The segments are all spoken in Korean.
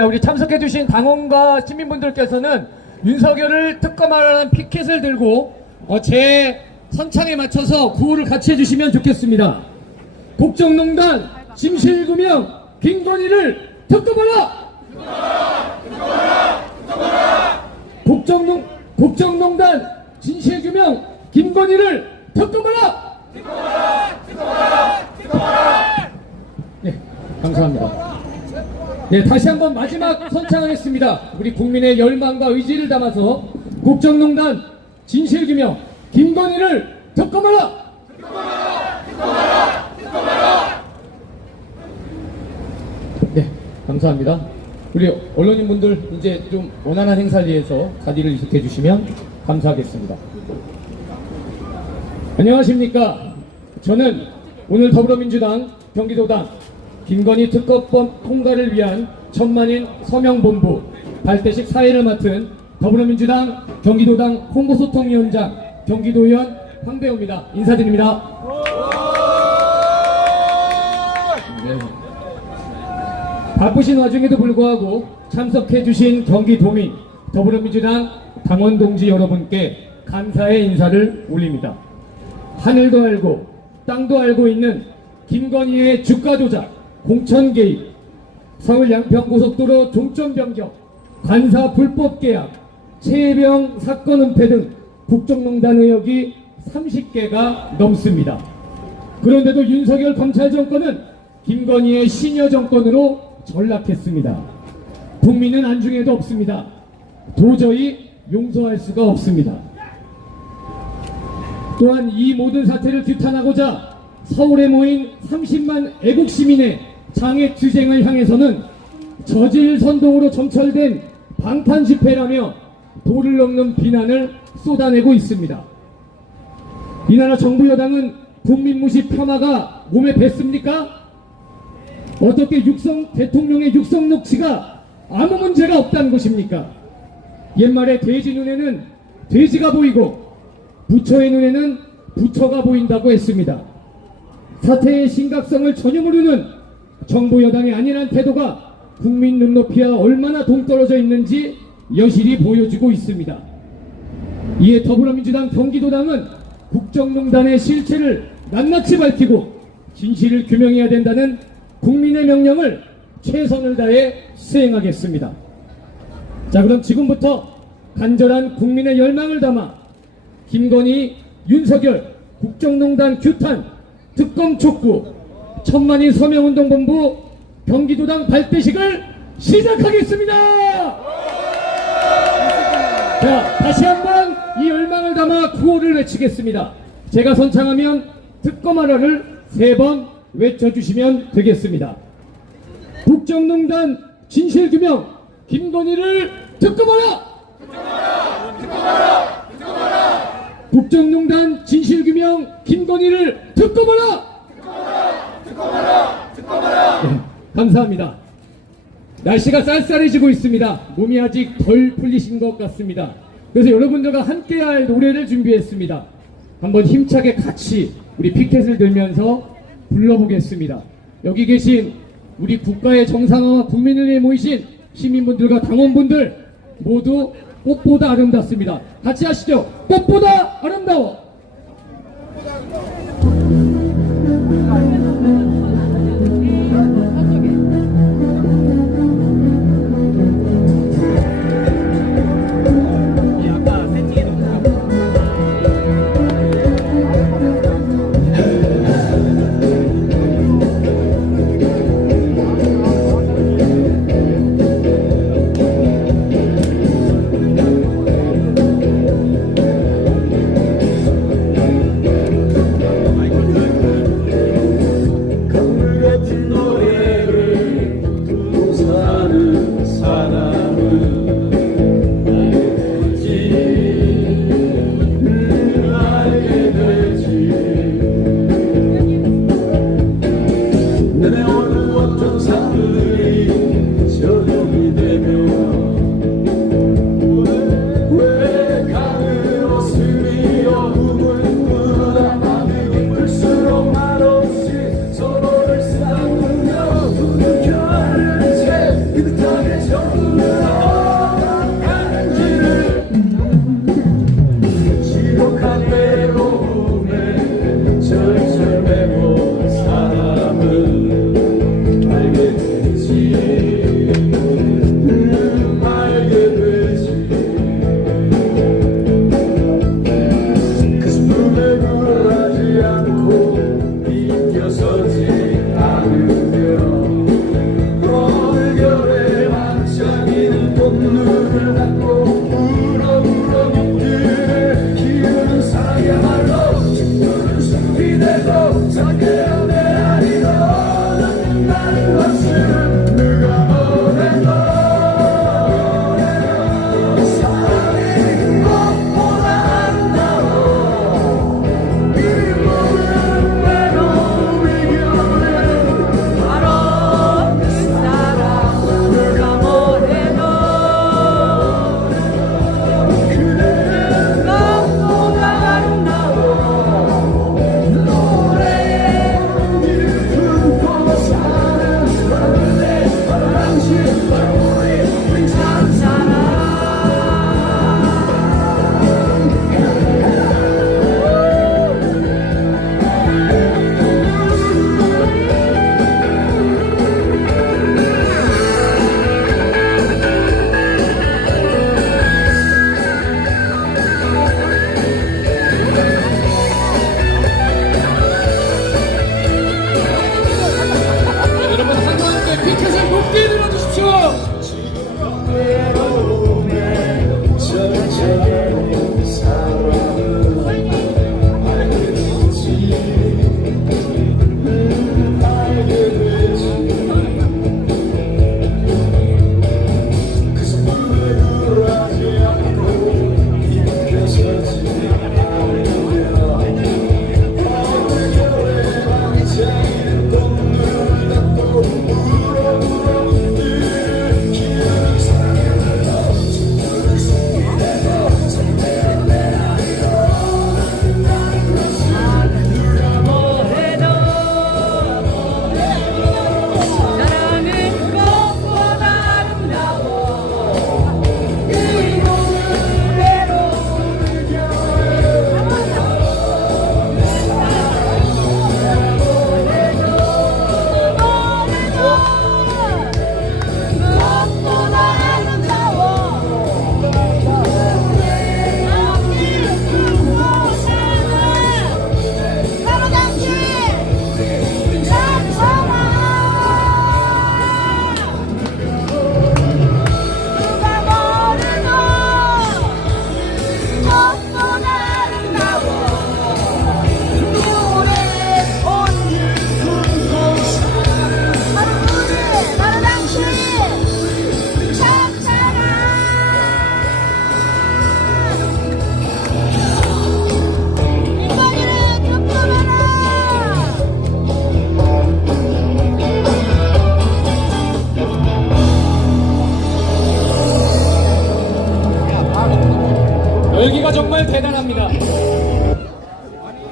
우리 참석해주신 당원과 시민분들께서는 윤석열을 특검하라는 피켓을 들고 제 선창에 맞춰서 구호를 같이 해주시면 좋겠습니다. 국정농단 진실규명 김건희를 특검하라! 국정농단 진실규명 김건희를 특검하라! 네, 감사합니다. 네, 다시 한번 마지막 선창하겠습니다. 우리 국민의 열망과 의지를 담아서 국정농단 진실규명 김건희를 특검하라! 네, 감사합니다. 우리 언론인분들 이제 좀 원활한 행사를 위해서 자리를 이식해 주시면 감사하겠습니다. 안녕하십니까. 저는 오늘 더불어민주당 경기도당 김건희 특검법 통과를 위한 천만인 서명본부 발대식 사회를 맡은 더불어민주당 경기도당 홍보소통위원장 경기도의원 황배우입니다. 인사드립니다. 네. 바쁘신 와중에도 불구하고 참석해주신 경기도민 더불어민주당 당원동지 여러분께 감사의 인사를 올립니다. 하늘도 알고 땅도 알고 있는 김건희의 주가 조작, 공천 개입, 서울 양평고속도로 종점 변경, 관사 불법 계약, 최혜병 사건 은폐 등 국정농단 의혹이 30개가 넘습니다. 그런데도 윤석열 검찰 정권은 김건희의 시녀 정권으로 전락했습니다. 국민은 안중에도 없습니다. 도저히 용서할 수가 없습니다. 또한 이 모든 사태를 규탄하고자 서울에 모인 30만 애국 시민의 장애 투쟁을 향해서는 저질 선동으로 점철된 방탄 집회라며 도를 넘는 비난을 쏟아내고 있습니다. 이 나라 정부 여당은 국민 무시 폄하가 몸에 뱄습니까? 어떻게 대통령의 육성 녹취가 아무 문제가 없다는 것입니까? 옛말에 돼지 눈에는 돼지가 보이고 부처의 눈에는 부처가 보인다고 했습니다. 사태의 심각성을 전혀 모르는 정부 여당의 안일한 태도가 국민 눈높이와 얼마나 동떨어져 있는지 여실히 보여주고 있습니다. 이에 더불어민주당 경기도당은 국정농단의 실체를 낱낱이 밝히고 진실을 규명해야 된다는 국민의 명령을 최선을 다해 수행하겠습니다. 자, 그럼 지금부터 간절한 국민의 열망을 담아 김건희, 윤석열, 국정농단 규탄, 특검 촉구, 천만인 서명운동본부 경기도당 발대식을 시작하겠습니다. 자, 다시 한번 이 열망을 담아 구호를 외치겠습니다. 제가 선창하면 특검하라를 3번 외쳐주시면 되겠습니다. 국정농단 진실규명 김건희를 특검하라! 국정농단 진실규명 김건희를 특검하라! 네, 감사합니다. 날씨가 쌀쌀해지고 있습니다. 몸이 아직 덜 풀리신 것 같습니다. 그래서 여러분들과 함께 할 노래를 준비했습니다. 한번 힘차게 같이 우리 피켓을 들면서 불러보겠습니다. 여기 계신 우리 국가의 정상화와 국민을 위해 모이신 시민분들과 당원분들 모두 꽃보다 아름답습니다. 같이 하시죠. 꽃보다 아름다워. 그 지독한 외로움에 절절 매고 사람은 알게 되지 알게 되지 그 스푼에 굴하지 않고 비껴서지 않으며 겨울에 반짝이는 꽃눈을 닫고 울어 묻기를 기우는 사랑이야말로 눈을 숨기대고 잠겨야 내 아리로 낳는다는 것을 누가 보내도 사랑이 꽃보다 아름다워 이 모든 외로움이 겨울에 바로 그 사랑 누가 보내도 그대는 꽃보다 아름다워 노래에 품고 사는 그대 당신 우리 참 사랑 여러분 한가운데 피켓을 높게 들어주십시오. 외로움에 절제되는 사람은 알게 되지 알게 되지 그 스푼에 굴하지 않고 비껴서지 않으며 겨울에 반짝이는 꽃눈을 닫고 울어 묻기를 기우는 사랑이야말로 눈을 숨기대고 잠겨야 내 아리로 낳는다는 것을 누가 뭐해도 사랑은 꽃보다 아름다워 이 모든 외로움을 겨울에 꽃보다 아름다워 앞길을 품고 사는 바로 당신 참 사랑 누가 뭐래도 꽃보다 아름다워 노래에 온길 품고 사는 바로 그대 바로 당신 참 사랑 이거리를 듬뿍하라 열기가 정말 대단합니다.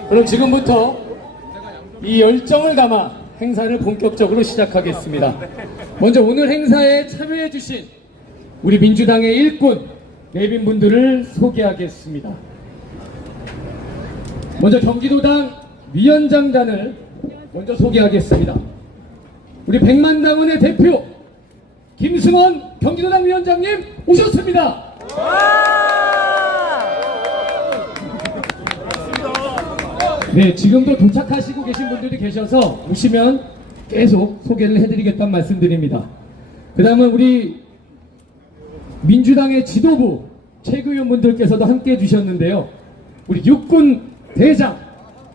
그럼 지금부터 이 열정을 담아 행사를 본격적으로 시작하겠습니다. 먼저 오늘 행사에 참여해주신 우리 민주당의 일꾼 내빈분들을 소개하겠습니다. 먼저 경기도당 위원장단을 먼저 소개하겠습니다. 우리 백만당원의 대표 김승원 경기도당 위원장님 오셨습니다. 네, 지금도 도착하시고 계신 분들이 계셔서 오시면 계속 소개를 해드리겠다는 말씀드립니다. 그 다음은 우리 민주당의 지도부 최고위원분들께서도 함께 해주셨는데요. 우리 육군 대장,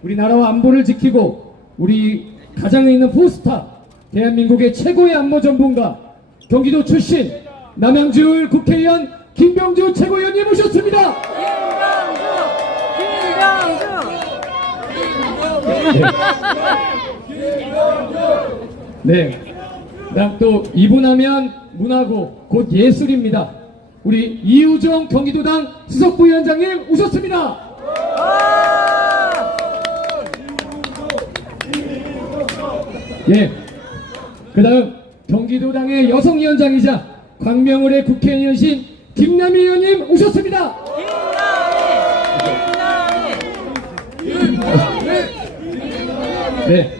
우리나라와 안보를 지키고 우리 가장에 있는 포스타, 대한민국의 최고의 안보 전문가, 경기도 출신 남양주을 국회의원 김병주 최고위원님 모셨습니다. 네. 그다음 또 이분하면 문화고 곧 예술입니다. 우리 이우정 경기도당 수석부위원장님 오셨습니다. 예. 그다음 경기도당의 여성위원장이자 광명을의 국회의원이신 김남희 의원님 오셨습니다. 네,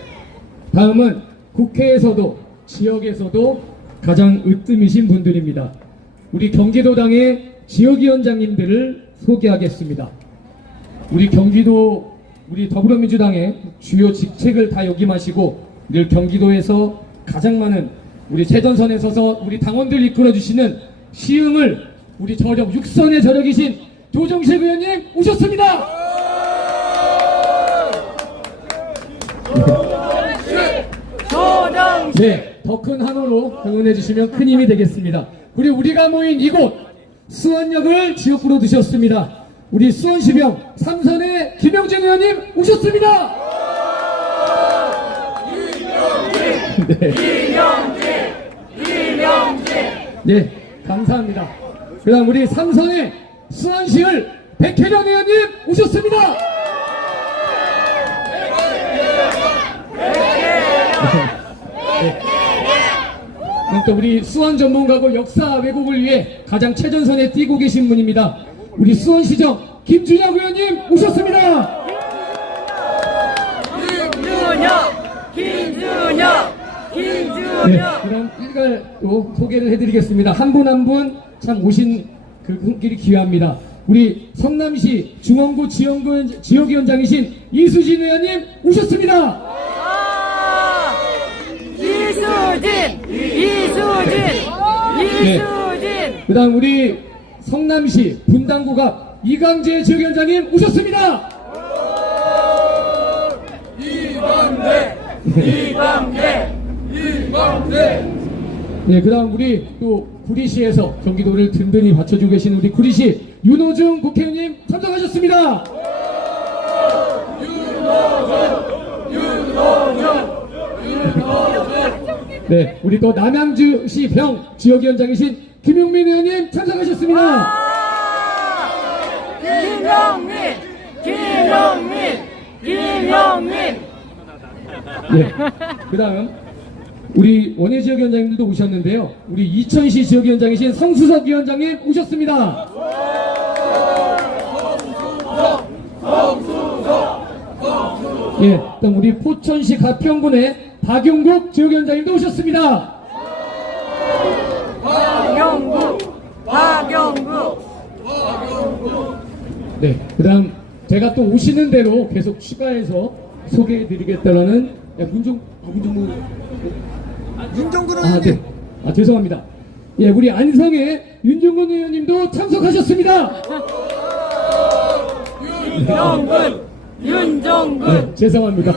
다음은 국회에서도 지역에서도 가장 으뜸이신 분들입니다. 우리 경기도당의 지역위원장님들을 소개하겠습니다. 우리 경기도 우리 더불어민주당의 주요 직책을 다 역임하시고 늘 경기도에서 가장 많은 우리 최전선에 서서 우리 당원들 이끌어주시는 시흥을 우리 저력 6선의 저력이신 조정식 의원님 오셨습니다. 네, 더 큰 한호로 응원해 주시면 큰 힘이 되겠습니다. 우리가 모인 이곳 수원역을 지역구로 두셨습니다. 우리 수원시병 3선의 김영진 의원님 오셨습니다. 네, 감사합니다. 그 다음 우리 3선의 수원시을 백혜련 의원님 오셨습니다. 네. 그럼 또 우리 수원 전문가고 역사 왜곡을 위해 가장 최전선에 뛰고 계신 분입니다. 우리 수원시정 김준혁 의원님 오셨습니다. 네, 그럼 일괄로 소개를 해드리겠습니다. 한 분 한 분 참 오신 그 손길이 귀합니다. 우리 성남시 중원구 지역위원장이신 이수진 의원님 오셨습니다. 네. 그 다음 우리 성남시 분당구갑 이강재 지역위원장님 오셨습니다. 네, 그 다음 우리 또 구리시에서 경기도를 든든히 받쳐주고 계신 우리 구리시 윤호중 국회의원님 참석하셨습니다. 네, 우리 또 남양주시 병 지역위원장이신 김용민 의원님 참석하셨습니다. 김용민. 네, 그 다음 우리 원예 지역위원장님들도 오셨는데요. 우리 이천시 지역위원장이신 성수석 위원장님 오셨습니다. 예, 그다음 우리 포천시 가평군의 박용국 지역위원장님도 오셨습니다. 네, 그다음 제가 또 오시는 대로 계속 추가해서 소개해드리겠다라는 윤종근 아, 네. 아, 죄송합니다. 예, 우리 안성의 윤종근 의원님도 참석하셨습니다. 윤종근. 네, 죄송합니다.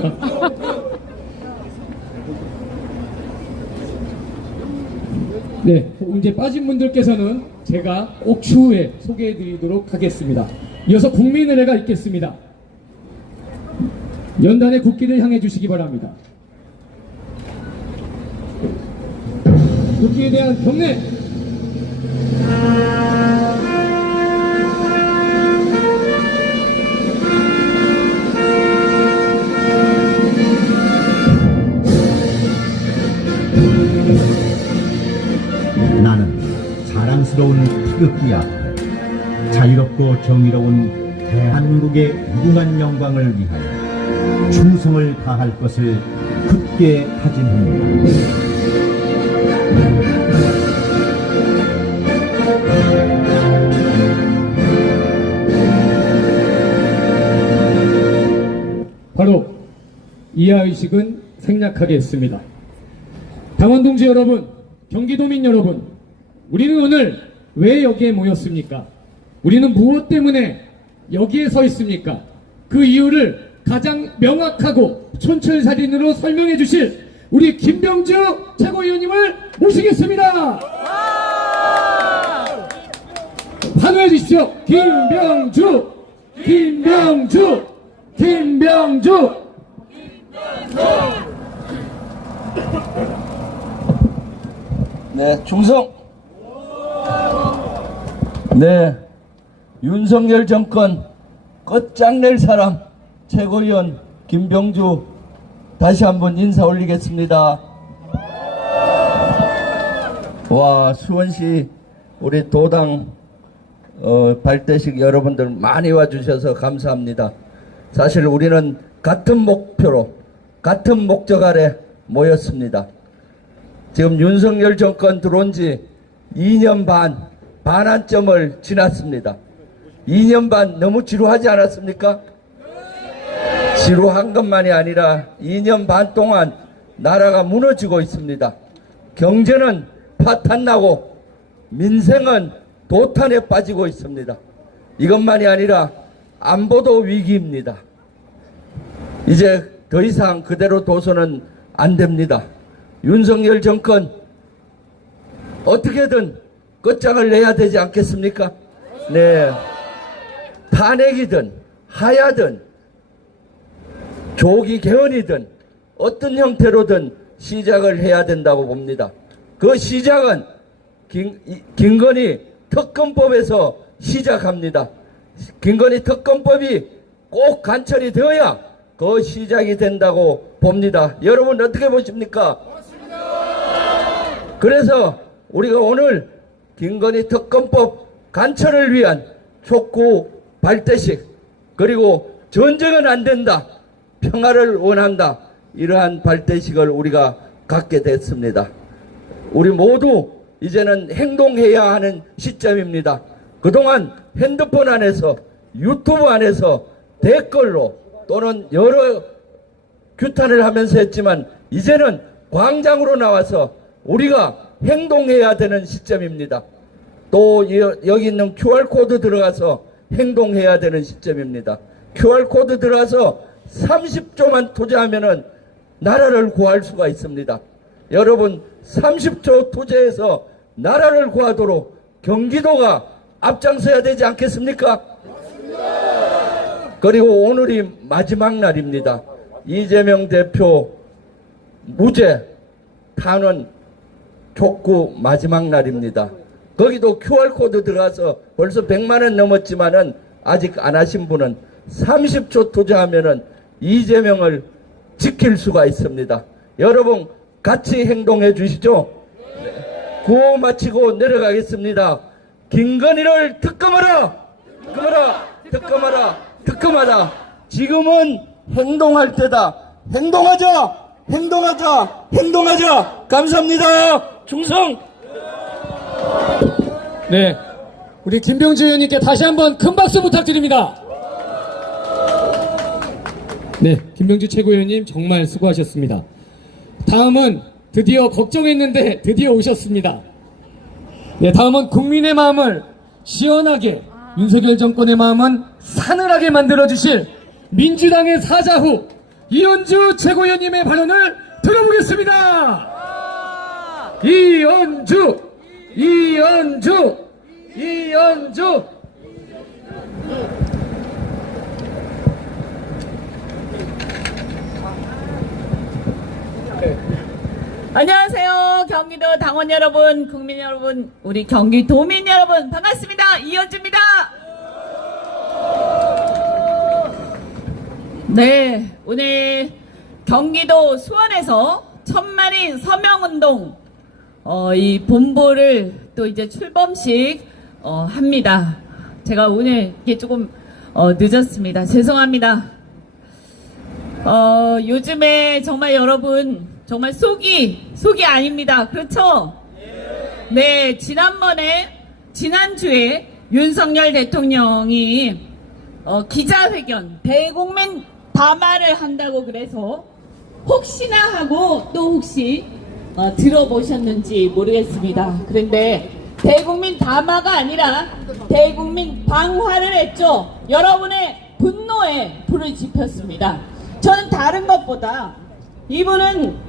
네, 이제 빠진 분들께서는 제가 꼭 추후에 소개해드리도록 하겠습니다. 이어서 국민의례가 있겠습니다. 연단의 국기를 향해 주시기 바랍니다. 국기에 대한 경례. 나는 자랑스러운 태극기 앞에 자유롭고 정의로운 대한민국의 무궁한 영광을 위하여 충성을 다할 것을 굳게 다짐합니다. 바로 이하의식은 생략하겠습니다. 당원 동지 여러분, 경기도민 여러분, 우리는 오늘 왜 여기에 모였습니까? 우리는 무엇 때문에 여기에 서 있습니까? 그 이유를 가장 명확하고 촌철살인으로 설명해 주실 우리 김병주 최고위원님을 모시겠습니다. 환호해 주십시오. 김병주. 네, 충성. 네, 윤석열 정권 끝장낼 사람 최고위원 김병주 다시 한번 인사 올리겠습니다. 와, 수원시 우리 도당 발대식 여러분들 많이 와주셔서 감사합니다. 사실 우리는 같은 목표로 같은 목적 아래 모였습니다. 지금 윤석열 정권 들어온 지 2년 반환점을 지났습니다. 2년 반 너무 지루하지 않았습니까? 지루한 것만이 아니라 2년 반 동안 나라가 무너지고 있습니다. 경제는 파탄나고 민생은 도탄에 빠지고 있습니다. 이것만이 아니라 안보도 위기입니다. 이제 더 이상 그대로 둬서는 안 됩니다. 윤석열 정권 어떻게든 끝장을 내야 되지 않겠습니까? 네. 탄핵이든 하야든 조기 개헌이든 어떤 형태로든 시작을 해야 된다고 봅니다. 그 시작은 김건희 특검법에서 시작합니다. 김건희 특검법이 꼭 관철이 되어야 그 시작이 된다고 봅니다. 여러분 어떻게 보십니까? 그래서 우리가 오늘 김건희 특검법 관철을 위한 촉구 발대식, 그리고 전쟁은 안 된다, 평화를 원한다, 이러한 발대식을 우리가 갖게 됐습니다. 우리 모두 이제는 행동해야 하는 시점입니다. 그동안 핸드폰 안에서 유튜브 안에서 댓글로 또는 여러 규탄을 하면서 했지만 이제는 광장으로 나와서 우리가 행동해야 되는 시점입니다. 또 여기 있는 QR코드 들어가서 행동해야 되는 시점입니다. QR코드 들어가서 30조만 투자하면은 나라를 구할 수가 있습니다. 여러분 30조 투자해서 나라를 구하도록 경기도가 앞장서야 되지 않겠습니까? 그리고 오늘이 마지막 날입니다. 이재명 대표 무죄 탄원 촉구 마지막 날입니다. 거기도 QR코드 들어가서 벌써 100만 원 넘었지만은 아직 안 하신 분은 30초 투자하면은 이재명을 지킬 수가 있습니다. 여러분 같이 행동해 주시죠. 구호 마치고 내려가겠습니다. 김건희를 특검하라! 특검하라! 특검하라! 특검하라! 지금은 행동할 때다. 행동하자! 행동하자! 행동하자! 감사합니다. 충성! 네, 우리 김병주 의원님께 다시 한번 큰 박수 부탁드립니다. 네, 김병주 최고위원님 정말 수고하셨습니다. 다음은 드디어 걱정했는데 드디어 오셨습니다. 네, 다음은 국민의 마음을 시원하게, 윤석열 정권의 마음은 사늘하게 만들어주실 민주당의 사자후 이현주 최고위원님의 발언을 들어보겠습니다. 이현주! 안녕하세요. 경기도 당원 여러분, 국민 여러분, 우리 경기도민 여러분 반갑습니다. 이현주입니다. 네, 오늘 경기도 수원에서 천만인 서명운동 이 본보를 또 이제 출범식 합니다. 제가 오늘 이게 조금 늦었습니다. 죄송합니다. 요즘에 정말 여러분 정말 속이 아닙니다. 그렇죠? 네, 지난주에 윤석열 대통령이 기자회견, 대국민 담화를 한다고 그래서 혹시나 하고 또 혹시 들어보셨는지 모르겠습니다. 그런데 대국민 담화가 아니라 대국민 방화를 했죠. 여러분의 분노에 불을 지폈습니다. 저는 다른 것보다 이분은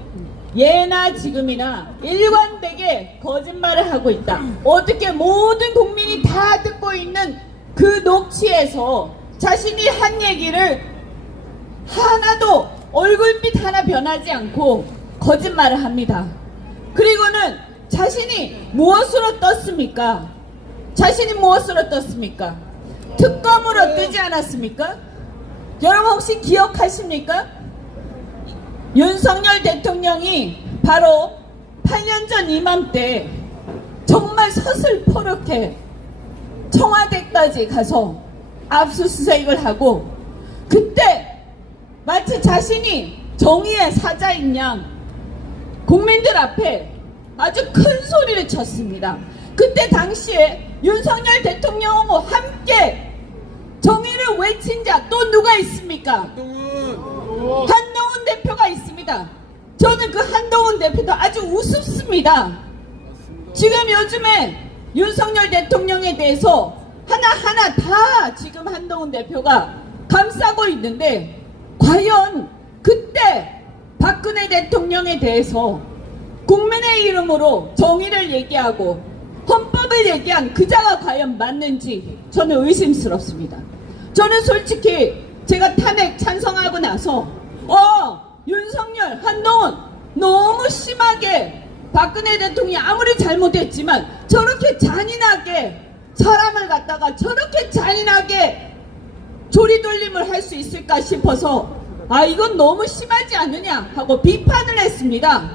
예나 지금이나 일관되게 거짓말을 하고 있다. 어떻게 모든 국민이 다 듣고 있는 그 녹취에서 자신이 한 얘기를 하나도 얼굴빛 하나 변하지 않고 거짓말을 합니다. 그리고는 자신이 무엇으로 떴습니까? 특검으로 뜨지 않았습니까? 여러분 혹시 기억하십니까? 윤석열 대통령이 바로 8년 전 이맘때 정말 서슬퍼렇게 청와대까지 가서 압수수색을 하고, 그때 마치 자신이 정의의 사자인 양 국민들 앞에 아주 큰 소리를 쳤습니다. 그때 당시에 윤석열 대통령하고 함께 정의를 외친 자 또 누가 있습니까? 한동훈 대표가 있습니다. 저는 그 한동훈 대표도 아주 우습습니다. 지금 요즘에 윤석열 대통령에 대해서 하나하나 다 지금 한동훈 대표가 감싸고 있는데, 과연 그때 박근혜 대통령에 대해서 국민의 이름으로 정의를 얘기하고 헌법을 얘기한 그자가 과연 맞는지 저는 의심스럽습니다. 저는 솔직히 제가 탄핵 찬성하고 나서 윤석열, 한동훈 너무 심하게 박근혜 대통령이 아무리 잘못했지만 저렇게 잔인하게 사람을 갖다가 저렇게 잔인하게 조리돌림을 할 수 있을까 싶어서 이건 너무 심하지 않느냐 하고 비판을 했습니다.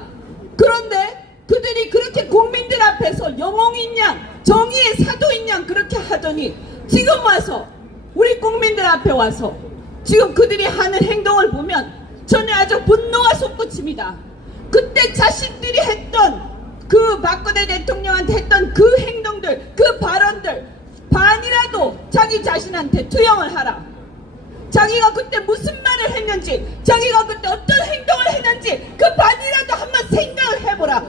그런데 그들이 그렇게 국민들 앞에서 영웅인 양, 정의의 사도인 양 그렇게 하더니 지금 와서 우리 국민들 앞에 와서 지금 그들이 하는 행동을 보면 저는 아주 분노가 솟구칩니다. 그때 자신들이 했던 그 박근혜 대통령한테 했던 그 행동들, 그 발언들 반이라도 자기 자신한테 투영을 하라. 자기가 그때 무슨 말을 했는지, 자기가 그때 어떤 행동을 했는지 그 반이라도 한번 생각을 해보라.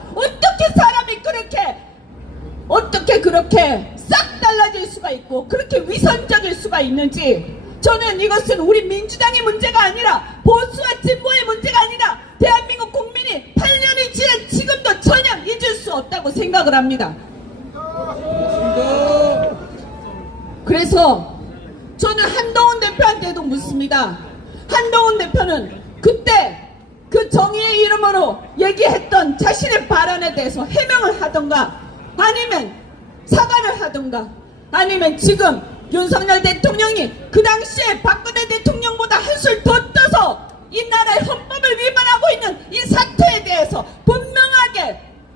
어떻게 그렇게 싹 달라질 수가 있고 그렇게 위선적일 수가 있는지, 저는 이것은 우리 민주당의 문제가 아니라 보수와 진보의 문제가 아니라 대한민국 국민이 8년이 지난 지금도 전혀 잊을 수 없다고 생각을 합니다. 그래서 저는 한동훈 대표한테도 묻습니다. 한동훈 대표는 그때 그 정의의 이름으로 얘기했던 자신의 발언에 대해서 해명을 하던가, 아니면 사과를 하던가, 아니면 지금 윤석열 대통령이 그 당시에 박근혜 대통령보다 한술 더 떠서 이 나라의 헌법을 위반하고 있는 이 사태에 대해서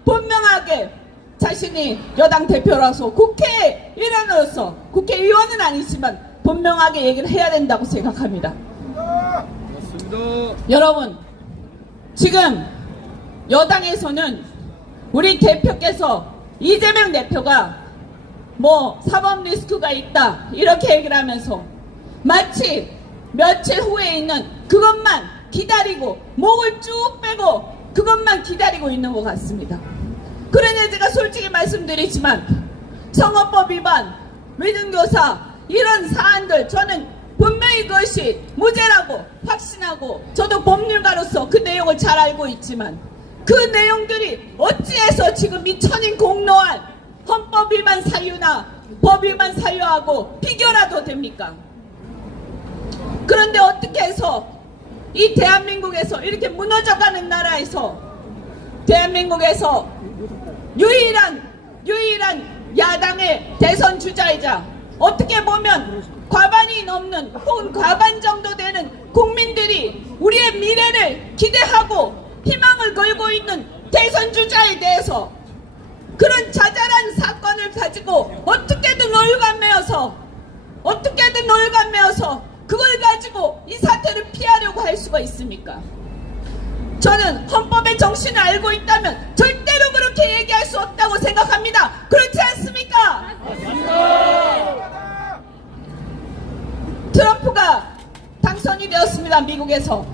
분명하게 자신이 여당 대표라서 국회의원으로서, 국회의원은 아니지만 분명하게 얘기를 해야 된다고 생각합니다. 여러분, 지금 여당에서는 우리 대표께서, 이재명 대표가 사법 리스크가 있다 이렇게 얘기를 하면서 마치 며칠 후에 있는 그것만 기다리고, 목을 쭉 빼고 그것만 기다리고 있는 것 같습니다. 그러니 제가 솔직히 말씀드리지만 성어법 위반, 위증교사 이런 사안들 저는 분명히 그것이 무죄라고 확신하고, 저도 법률가로서 그 내용을 잘 알고 있지만 그 내용들이 어찌해서 지금 이 천인공노한 헌법 위반 사유나 법 위반 사유하고 비교라도 됩니까? 그런데 어떻게 해서 이 대한민국에서 이렇게 무너져가는 나라에서, 대한민국에서 유일한 야당의 대선 주자이자 어떻게 보면 과반이 넘는 혹은 과반 정도 되는 국민들이 우리의 미래를 기대하고 희망을 걸고 있는 대선 주자에 대해서 그런 자잘한 사건을 가지고 어떻게든 올감매어서 그걸 가지고 이 사태를 피하려고 할 수가 있습니까? 저는 헌법의 정신을 알고 있다면 절대로 그렇게 얘기할 수 없다고 생각합니다. 그렇지 않습니까? 트럼프가 당선이 되었습니다. 미국에서.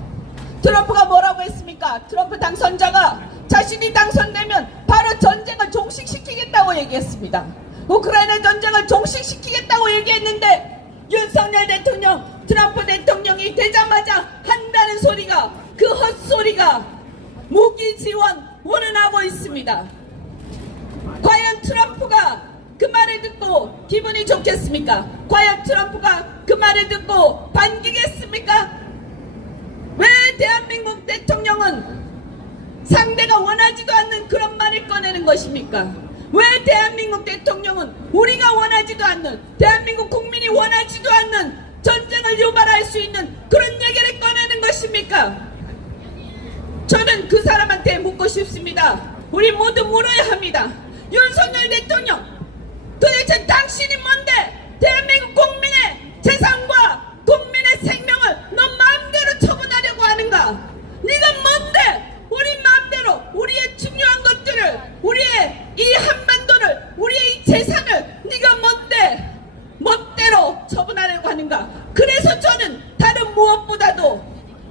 트럼프가 뭐라고 했습니까? 트럼프 당선자가 자신이 당선되면 바로 전쟁을 종식시키겠다고 얘기했습니다. 우크라이나 전쟁을 종식시키겠다고 얘기했는데 윤석열 대통령, 트럼프 대통령이 되자마자 한다는 소리가, 그 헛소리가 무기 지원 운운하고 있습니다. 과연 트럼프가 그 말을 듣고 기분이 좋겠습니까? 과연 트럼프가 그 말을 듣고 반기겠습니까? 왜 대한민국 대통령은 상대가 원하지도 않는 그런 말을 꺼내는 것입니까? 왜 대한민국 대통령은 우리가 원하지도 않는, 대한민국 국민이 원하지도 않는 전쟁을 유발할 수 있는 그런 얘기를 꺼내는 것입니까? 저는 그 사람한테 묻고 싶습니다. 우리 모두 물어야 합니다. 윤석열 대통령, 도대체 당신이 뭔데 대한민국 국민의 재산과 국민의 생명을 너 마음대로 처분하려고 하는가? 네가 뭔데 우리 마음대로 우리의 중요한 것들을, 우리의 이 한반도를, 우리의 이 재산을 네가 뭔데 멋대로 처분하려고 하는가? 그래서 저는 다른 무엇보다도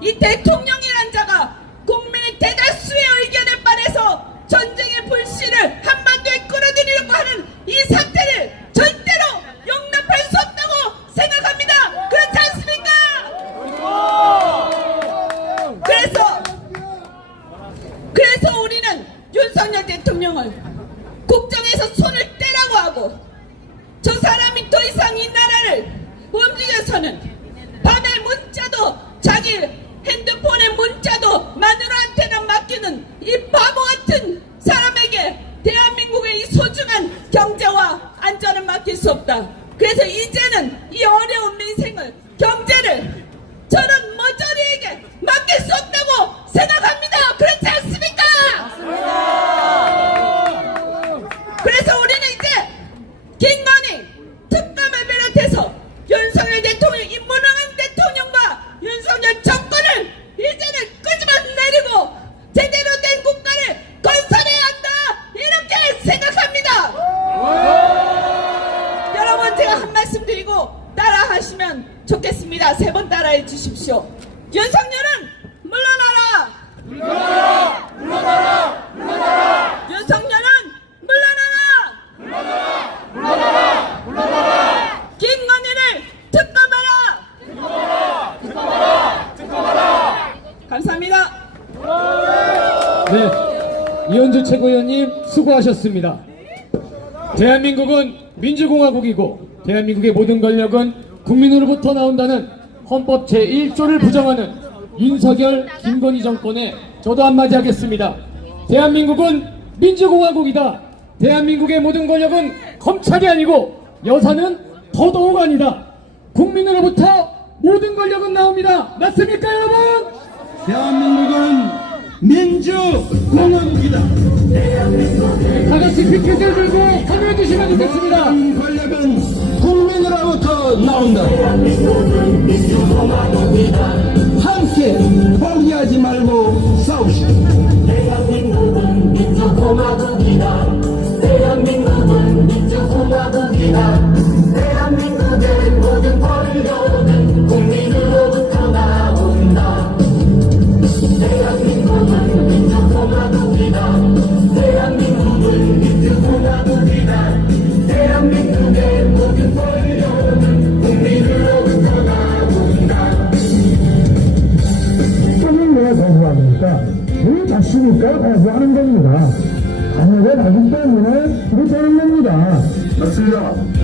이 대통령이란 자가 국민의 대다수의 의견에 반해서 전쟁의 불씨를 한반도에 끌어들이려고 하는 이 사태를 절대로 용납할 수 없다고 생각합니다. 그렇지 않습니까? 그래서 우리는 윤석열 대통령을 국정에서 손을 떼라고 하고, 저 사람이 더 이상 이 나라를 움직여서는 밤에 문자도, 자기 핸드폰의 문자도 마누라한테는 맡기는 이 바보 같은 사람에게 대한민국의 이 소중한 경제와 안전을 맡길 수 없다. 그래서 이제는 이 어려운 민생을, 경제를 저는 머저리에게 맡길 수 없다고 생각합니다. 그렇지 않습니까? 그래서 우리는 이제 김건희 특검을 비롯해서 윤석열 대통령, 이 무능한 대통령과 윤석열 정권을 이제는 끄집어내리고 제대로 된 국가를 건설해야 한다, 이렇게 생각합니다. 여러분, 제가 한 말씀 드리고 따라하시면 좋겠습니다. 3번 따라해 주십시오. 윤석열은 물러나라! 물러나라! 물러나라! 물러나라! 윤석열은 물러나라! 물러나라! 물러나라! 물러나라! 김건희를 특검하라! 특검하라! 특검하라! 특검하라! 감사합니다. 네, 이현주 최고위원님 수고하셨습니다. 대한민국은 민주공화국이고 대한민국의 모든 권력은 국민으로부터 나온다는 헌법 제1조를 부정하는 윤석열, 김건희 정권에 저도 한마디 하겠습니다. 대한민국은 민주공화국이다. 대한민국의 모든 권력은 검찰이 아니고 여사는 더더욱 아니다. 국민으로부터 모든 권력은 나옵니다. 맞습니까, 여러분? 대한민국은 민주공화국이다. 다 같이 피켓을 들고 참여해 주시면 좋겠습니다. 권력은 국민으로부터 나온다. 함께 포기하지 말고 싸우시오. 대한민국은 민주공화국이다. 대한민국은 민주공화국이다. 대한민국의 모든 권력은 국민으로부터 나온다. 대한민국은 민주공화국이다. 대한민국은 민주공화국이다. 대한민국의 모든 권력은 국민으로부터 나온다. 국민들이 거부하니까 그 자신이니까 거부하는 겁니다. 강력에 나기 때문에 그렇다는 겁니다. 맞습니다.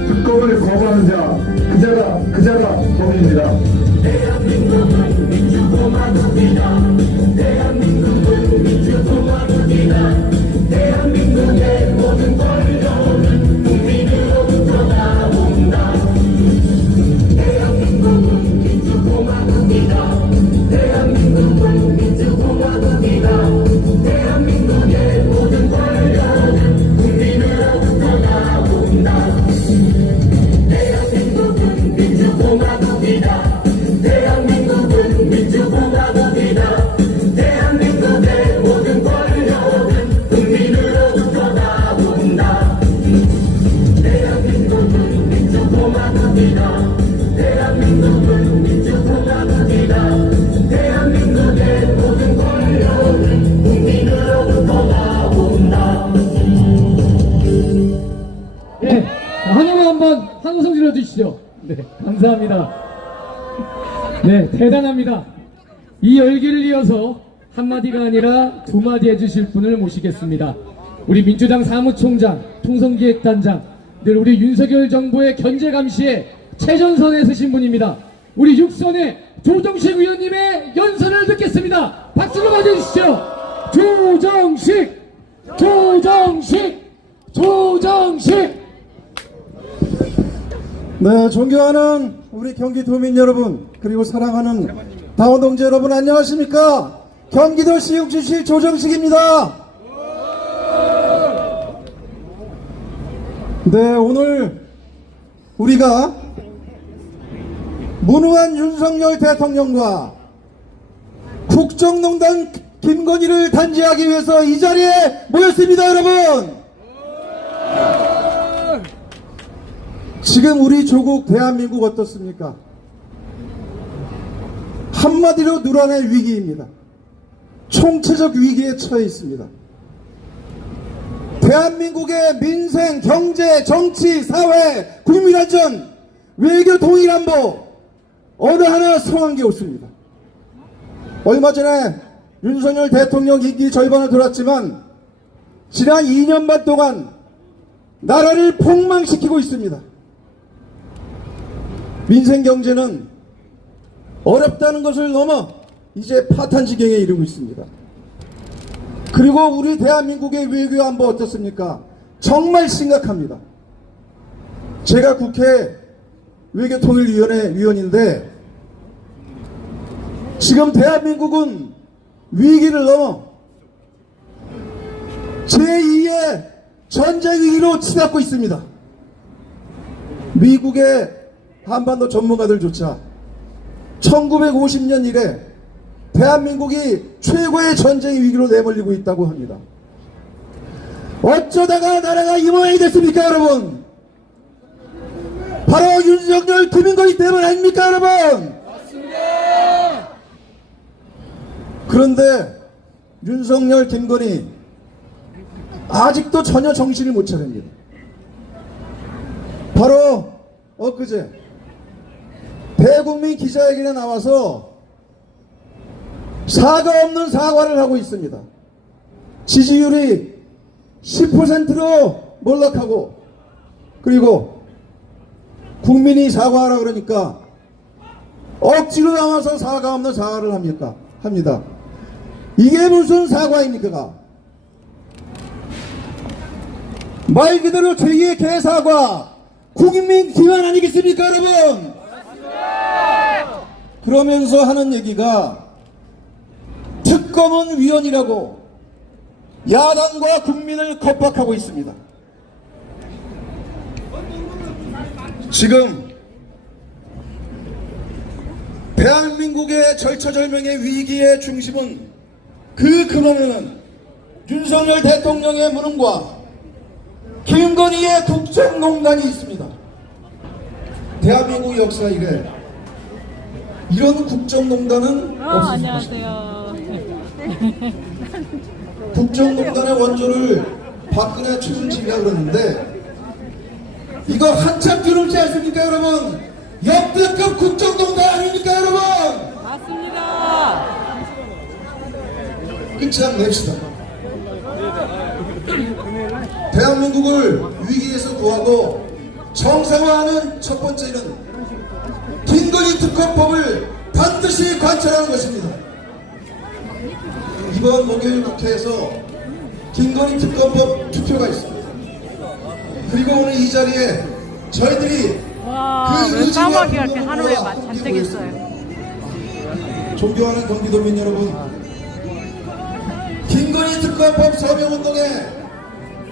특검을 거부하는 자, 그 자가 범인입니다. 대한민국은 민주공화국이다. 대한민국은 민주공화국이다. 대한민국의 모든 권력은 국민으로부터 나온다. 대한민국은 민주공화국이다. 대한민국은 민주공화국이다. 대한민국의 모든 권력은 국민으로부터 나온다. 대한민국은 민주공화국이다. 대한민국은 민주공화국이다. 대한민국의 모든 권력은 국민으로부터 나온다. 대한민국은 민주공화국이다. 대한민국은 민주공화국이다. 대한민국의 모든 권력은 국민으로부터 나온다. 네, 하나만 한번 한우성 질러주시죠. 네, 감사합니다. 네, 대단합니다. 이 열기를 이어서 한마디가 아니라 2마디 해주실 분을 모시겠습니다. 우리 민주당 사무총장, 통선기획단장, 늘 우리 윤석열 정부의 견제 감시에 최전선에 서신 분입니다. 우리 육선의 조정식 의원님의 연설을 듣겠습니다. 박수로 맞아주시죠. 조정식! 조정식! 조정식! 네, 존경하는 우리 경기도민 여러분, 그리고 사랑하는 당원동지 여러분, 안녕하십니까? 경기도시 육지시 조정식입니다. 네, 오늘 우리가 무능한 윤석열 대통령과 국정농단 김건희를 단죄하기 위해서 이 자리에 모였습니다, 여러분. 지금 우리 조국 대한민국 어떻습니까? 한마디로 누란의 위기입니다. 총체적 위기에 처해 있습니다. 대한민국의 민생, 경제, 정치, 사회, 국민안전, 외교 통일안보 어느 하나 성한 게 없습니다. 얼마 전에 윤석열 대통령 임기 절반을 돌았지만 지난 2년 반 동안 나라를 폭망시키고 있습니다. 민생 경제는 어렵다는 것을 넘어 이제 파탄 지경에 이르고 있습니다. 그리고 우리 대한민국의 외교 안보 어떻습니까? 정말 심각합니다. 제가 국회 외교통일위원회 위원인데 지금 대한민국은 위기를 넘어 제2의 전쟁 위기로 치닫고 있습니다. 미국의 한반도 전문가들조차 1950년 이래 대한민국이 최고의 전쟁 위기로 내몰리고 있다고 합니다. 어쩌다가 나라가 이 모양이 됐습니까, 여러분? 바로 윤석열 김건희 때문 아닙니까, 여러분? 맞습니다. 그런데 윤석열 김건희 아직도 전혀 정신을 못 차립니다. 바로 엊그제 대국민 기자회견에 나와서 사과 없는 사과를 하고 있습니다. 지지율이 10%로 몰락하고 그리고 국민이 사과하라 그러니까 억지로 나와서 사과 없는 사과를 합니다. 이게 무슨 사과입니까? 말 그대로 제2의 개사과 국민 기만 아니겠습니까, 여러분? 그러면서 하는 얘기가 특검은 위헌이라고 야당과 국민을 겁박하고 있습니다. 지금 대한민국의 절처절명의 위기의 중심은 그 근원에는 윤석열 대통령의 무능과 김건희의 국정농단이 있습니다. 대한민국 역사 이래 이런 국정농단은 없었을 것입니다. 국정농단의 원조를 박근혜 최순실이라 그러는데 이거 한참 두렵지 않습니까, 여러분? 역대급 국정농단 아닙니까, 여러분? 맞습니다. 끝장냅시다. 대한민국을 위기에서 구하고 정상화하는 첫 번째는 김건희 특검법을 반드시 관철하는 것입니다. 이번 목요일 국회에서 김건희 특검법 투표가 있습니다. 그리고 오늘 이 자리에 저희들이 그 의지와 분노와 함께 모였습니다. 존경하는 경기도민 여러분, 김건희 특검법 서명운동에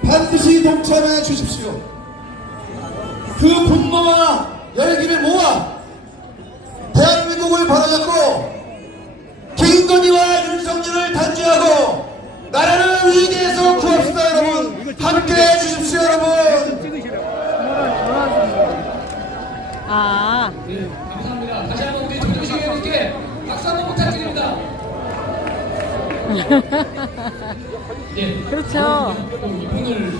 반드시 동참해 주십시오. 그 분노와 열기를 모아 대한민국을 바로잡고 김건희와 윤석열을 단죄하고 나라를 위기에서 구합시다, 여러분. 함께해 주십시오, 여러분. 감사합니다. 다시 한번 우리 조동식 의원님께 박수 한번 부탁드립니다. 그렇죠.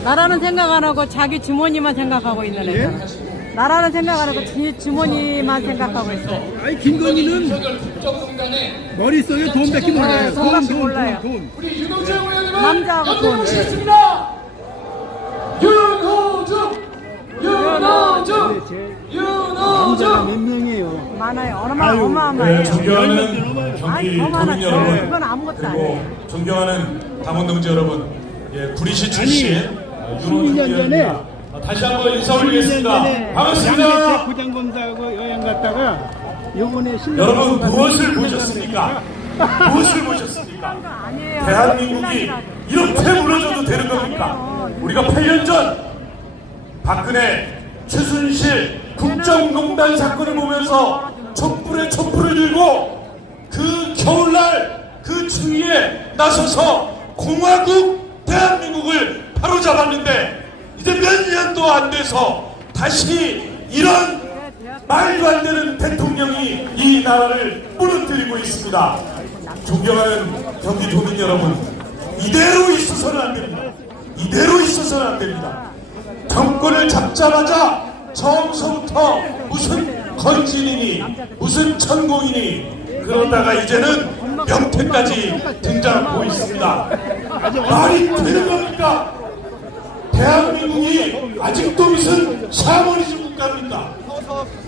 나라는 생각 안 하고 자기 주머니만 생각하고 있는 애잖아. 나라는 생각 안 하고 주머니만 생각하고 있어. 아니 김건희는 머릿속에 돈밖에 몰라요. 돈밖에 몰라요. 우리 윤호중 의원님을 남자하고 돈. 모시겠습니다. 남자가 몇 명이에요? 많아요. 어마어마해요. 존경하는 경기 도민 여러분, 그건 아무것도 그리고 아니에요. 존경하는 당원동지 여러분, 구리시 출신 윤호중 10년 전에 의원입니다. 다시 한번 인사 올리겠습니다. 반갑습니다. 부장검사하고 여행 갔다가 요번에 여러분 무엇을 보셨습니까? 무엇을 보셨습니까? 박근혜, 최순실 국정농단 사건을 보면서 촛불에 촛불을 들고 그 겨울날 그 추위에 나서서 공화국 대한민국을 바로잡았는데 이제 몇 년도 안 돼서 다시 이런 말도 안 되는 대통령이 이 나라를 무너뜨리고 있습니다. 존경하는 경기도민 여러분, 이대로 있어서는 안 됩니다. 이대로 있어서는 안 됩니다. 정권을 잡자마자 처음서부터 무슨 건진이니 무슨 천공이니 그러다가 이제는 명태까지 등장하고 있습니다. 말이 되는 겁니까? 대한민국이 아직도 무슨 샤머니즘 국가입니까?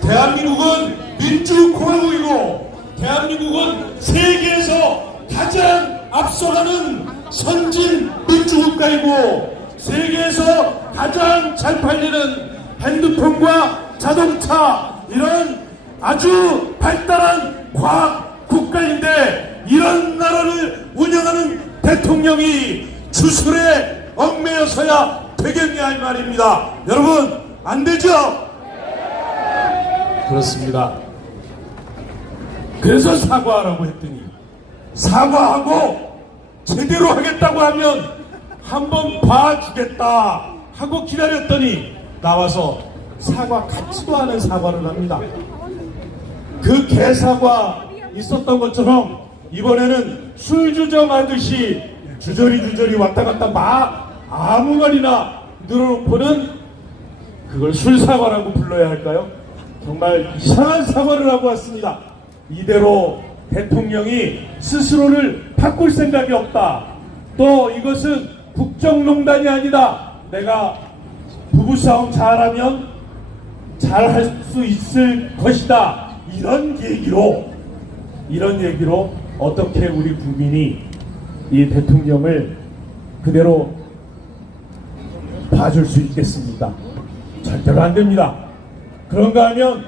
대한민국은 민주공화국이고 대한민국은 세계에서 가장 앞서가는 선진 민주국가이고 세계에서 가장 잘 팔리는 핸드폰과 자동차 이런 아주 발달한 과학 국가인데 이런 나라를 운영하는 대통령이 주술에 얽매여서야 되겠냐 이 말입니다. 여러분 안 되죠? 그렇습니다. 그래서 사과하라고 했더니 사과하고 제대로 하겠다고 하면 한번 봐주겠다 하고 기다렸더니 나와서 사과 같지도 않은 사과를 합니다. 그 개사과 있었던 것처럼 이번에는 술 주정하듯이 주저리 왔다 갔다 막 아무 말이나 늘어놓고는 그걸 술사과라고 불러야 할까요? 정말 이상한 사과를 하고 왔습니다. 이대로 대통령이 스스로를 바꿀 생각이 없다. 또 이것은 국정농단이 아니다. 내가 부부싸움 잘하면 잘할 수 있을 것이다. 이런 얘기로 어떻게 우리 국민이 이 대통령을 그대로 봐줄 수 있겠습니까? 절대로 안 됩니다. 그런가 하면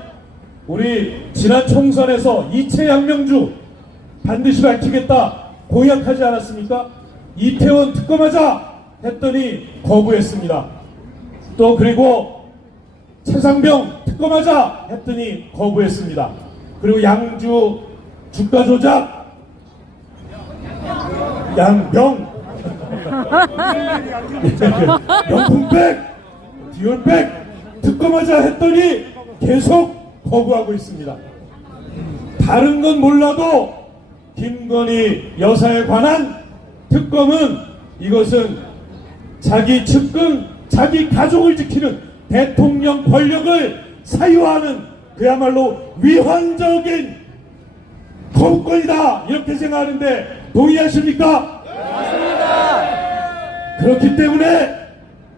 우리 지난 총선에서 이채양명주 반드시 밝히겠다 공약하지 않았습니까? 이태원 특검하자 했더니 거부했습니다. 또 그리고 최상병 특검하자 했더니 거부했습니다. 그리고 양주 주가 조작 양병 명품백 디올백 특검하자 했더니 계속 거부하고 있습니다. 다른 건 몰라도 김건희 여사에 관한 특검은 이것은 자기 측근, 자기 가족을 지키는 대통령 권력을 사유하는 그야말로 위헌적인 거부권이다 이렇게 생각하는데 동의하십니까? 그렇기 때문에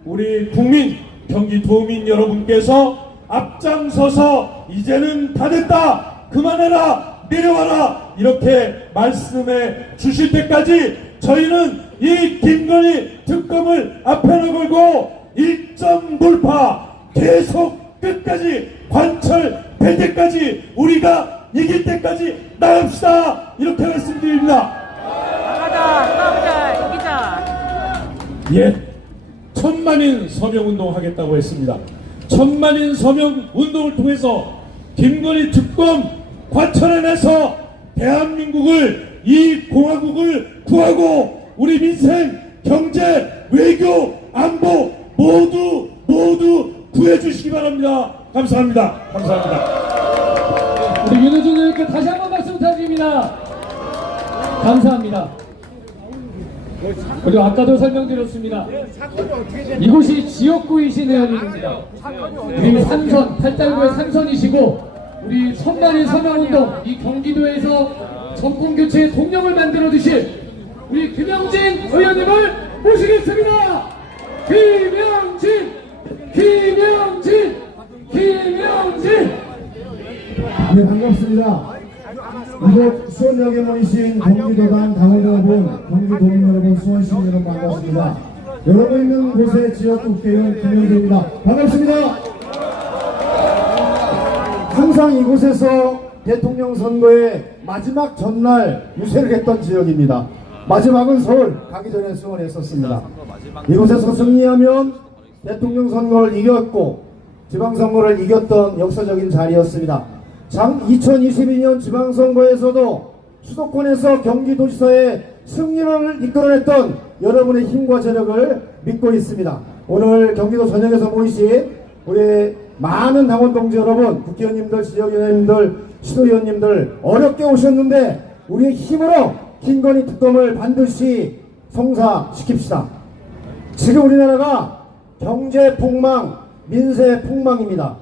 우리 국민, 경기도민 여러분께서 앞장서서 이제는 다 됐다, 그만해라, 내려와라 이렇게 말씀해 주실 때까지 저희는 이 김건희 특검을 앞에나 걸고 일점 돌파 계속 끝까지 관철될 때까지 우리가 이길 때까지 나갑시다 이렇게 말씀드립니다. 싸우자, 이기자. 예, 1000만인 서명운동 하겠다고 했습니다. 1000만인 서명운동을 통해서 김건희 특검 관철해내서 대한민국을, 이 공화국을 구하고 우리 민생, 경제, 외교, 안보 모두 구해주시기 바랍니다. 감사합니다. 우리 윤호중 의원께 다시 한번 말씀 부탁드립니다. 감사합니다. 그리고 아까도 설명드렸습니다. 이곳이 지역구이신 의원님입니다. 우리 삼선, 팔달구의 삼선이시고 우리 1000만인 서명운동, 이 경기도에서 정권교체의 동력을 만들어 주실 우리 김영진 의원님을 모시겠습니다. 김영진. 네, 반갑습니다. 이곳 수원역에 모이신 경기도당 당원여러분, 경기도민 여러분, 수원시민 여러분 반갑습니다. 여러분 있는 곳의 지역구 국회의원 김영재입니다. 반갑습니다. 항상 이곳에서 대통령 선거의 마지막 전날 유세를 했던 지역입니다. 마지막은 서울, 가기 전에 수원에 했었습니다. 이곳에서 승리하면 대통령 선거를 이겼고 지방선거를 이겼던 역사적인 자리였습니다. 2022년 지방선거에서도 수도권에서 경기도지사의 승리를 이끌어냈던 여러분의 힘과 재력을 믿고 있습니다. 오늘 경기도 전역에서 모이신 우리 많은 당원 동지 여러분, 국회의원님들, 지역위원님들, 시도위원님들 어렵게 오셨는데 우리의 힘으로 김건희 특검을 반드시 성사시킵시다. 지금 우리나라가 경제 폭망, 민세 폭망입니다.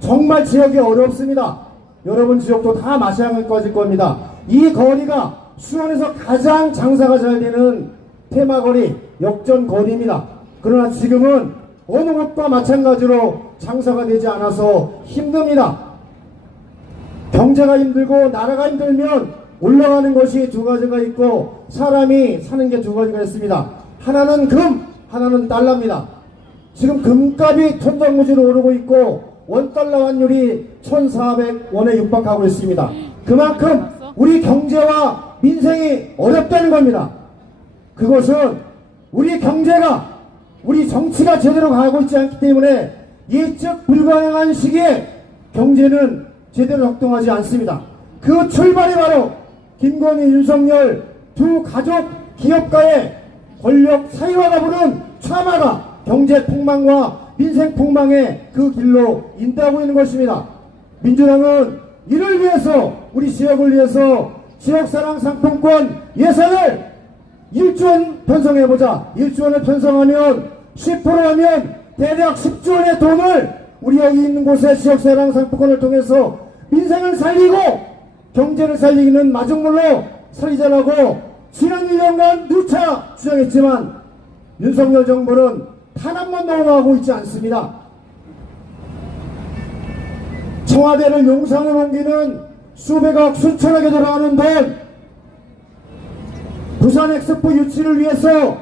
정말 지역이 어렵습니다. 여러분 지역도 다 마찬가지일 겁니다. 이 거리가 수원에서 가장 장사가 잘 되는 테마거리, 역전거리입니다. 그러나 지금은 어느 곳과 마찬가지로 장사가 되지 않아서 힘듭니다. 경제가 힘들고 나라가 힘들면 올라가는 것이 두 가지가 있고 사람이 사는 게 두 가지가 있습니다. 하나는 금, 하나는 달러입니다. 지금 금값이 천정무지로 오르고 있고 원달러 환율이 1,400원에 육박하고 있습니다. 그만큼 우리 경제와 민생이 어렵다는 겁니다. 그것은 우리 경제가, 우리 정치가 제대로 가고 있지 않기 때문에 예측 불가능한 시기에 경제는 제대로 작동하지 않습니다. 그 출발이 바로 김건희, 윤석열 두 가족 기업가의 권력 사이화가 부른 참화가 경제 폭망과 민생 폭망의 그 길로 인도하고 있는 것입니다. 민주당은 이를 위해서, 우리 지역을 위해서 지역사랑 상품권 예산을 1조 원 편성해보자. 1조 원을 편성하면 10% 하면 대략 10조 원의 돈을 우리 여기 있는 곳에 지역사랑 상품권을 통해서 민생을 살리고 경제를 살리기는 마중물로 살리자라고 지난 1년간 누차 주장했지만 윤석열 정부는 단 한 번도 넘어가고 있지 않습니다. 청와대를 용산으로 옮기는 수백억 수천억에 들어가는 돈, 부산 엑스포 유치를 위해서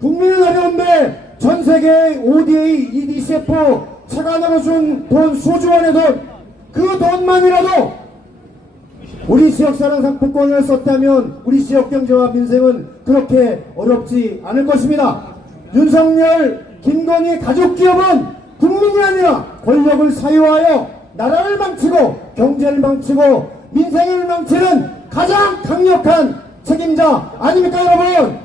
국민은 어려운데 전세계 ODA, EDCF 차관으로 준 돈 수조 원의 돈, 그 돈만이라도 우리 지역사랑 상품권을 썼다면 우리 지역 경제와 민생은 그렇게 어렵지 않을 것입니다. 윤석열, 김건희 가족기업은 국민이 아니라 권력을 사유하여 나라를 망치고 경제를 망치고 민생을 망치는 가장 강력한 책임자 아닙니까 여러분?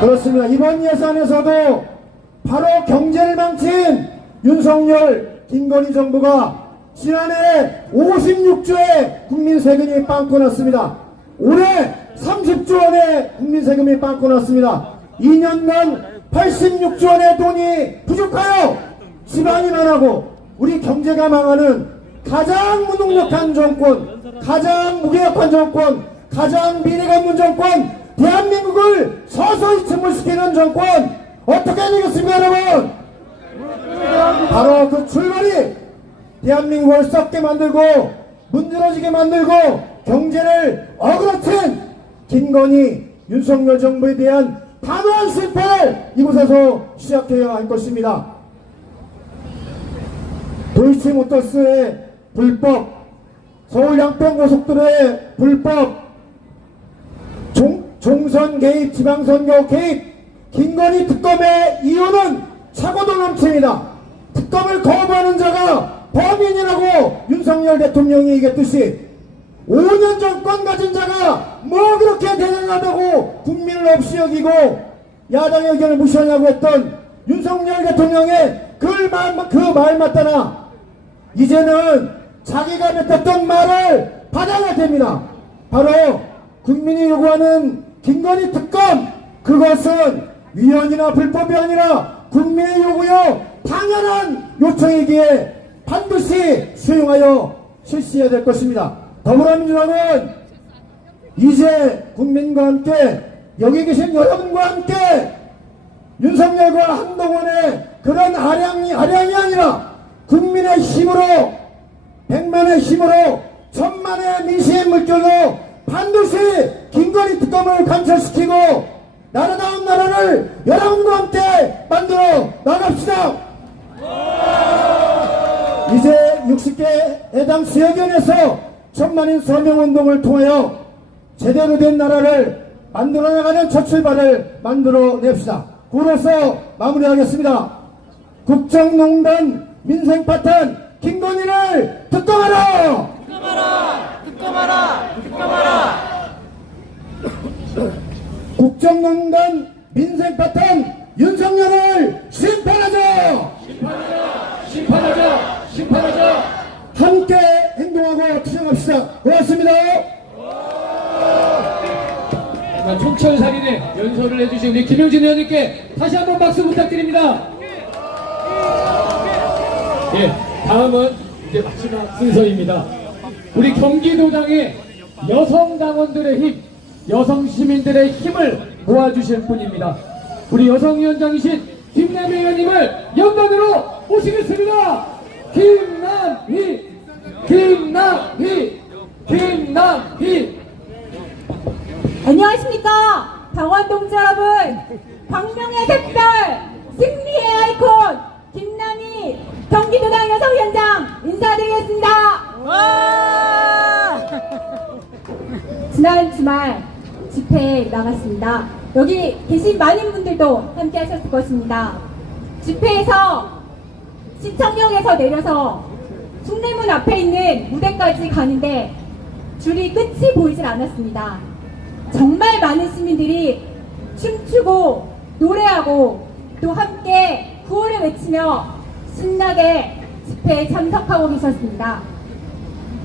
그렇습니다. 이번 예산에서도 바로 경제를 망친 윤석열, 김건희 정부가 지난해 56조의 국민 세금이 빵꾸 났습니다. 올해 30조 원의 국민 세금이 빵꾸 났습니다. 2년간 86조 원의 돈이 부족하여 집안이 망하고 우리 경제가 망하는 가장 무능력한 정권, 가장 무계획한 정권, 가장 미래가 없는 정권, 대한민국을 서서히 침몰시키는 정권 어떻게 되겠습니까 여러분? 바로 그 출발이 대한민국을 썩게 만들고 문드러지게 만들고 경제를 어그러뜨린 김건희, 윤석열 정부에 대한 단호한 실패를 이곳에서 시작해야 할 것입니다. 도이치모터스의 불법, 서울 양평고속도로의 불법, 종선 개입, 지방선거 개입, 김건희 특검의 이유는 차고도 넘칩니다. 특검을 거부하는 자가 범인이라고 윤석열 대통령이 얘기했듯이 5년 정권 가진 자가 뭐 그렇게 대단하다고 국민을 없이 여기고 야당의 의견을 무시하냐고 했던 윤석열 대통령의 그 말 맞다나 이제는 자기가 뱉었던 말을 받아야 됩니다. 바로 국민이 요구하는 김건희 특검, 그것은 위헌이나 불법이 아니라 국민의 요구요 당연한 요청이기에 반드시 수용하여 실시해야 될 것입니다. 더불어민주당은 이제 국민과 함께 여기 계신 여러분과 함께 윤석열과 한동훈의 그런 아량이 아니라 국민의 힘으로, 백만의 힘으로, 천만의 민심의 물결로 반드시 김건희 특검을 관철시키고 나라다운 나라를 여러분과 함께 만들어 나갑시다. 이제 60개 해당 지역위원회에서 천만인 서명운동을 통하여 제대로 된 나라를 만들어 나가는 첫 출발을 만들어 냅시다. 구로서 마무리하겠습니다. 국정농단 민생파탄 김건희를 특검하라! 특검하라! 국정농단 민생파탄 윤석열을 심판하자! 심판하자! 함께 행동하고 투쟁합시다. 고맙습니다. 촌철살인의 연설을 해주신 우리 김영진 의원님께 다시 한번 박수 부탁드립니다. 예, 다음은 이제 마지막 순서입니다. 우리 경기도당의 여성 당원들의 힘, 여성 시민들의 힘을 모아주실 분입니다. 우리 여성위원장이신 김남희 의원님을 영광으로 모시겠습니다. 김남희. 안녕하십니까 당원 동지 여러분, 광명의 샛별 승리의 아이콘 김남희 경기도당 여성위원장 인사드리겠습니다. 지난 주말 집회에 나갔습니다. 여기 계신 많은 분들도 함께 하셨을 것입니다. 집회에서 시청역에서 내려서 숭례문 앞에 있는 무대까지 가는데 줄이 끝이 보이질 않았습니다. 정말 많은 시민들이 춤추고 노래하고 또 함께 구호를 외치며 신나게 집회에 참석하고 계셨습니다.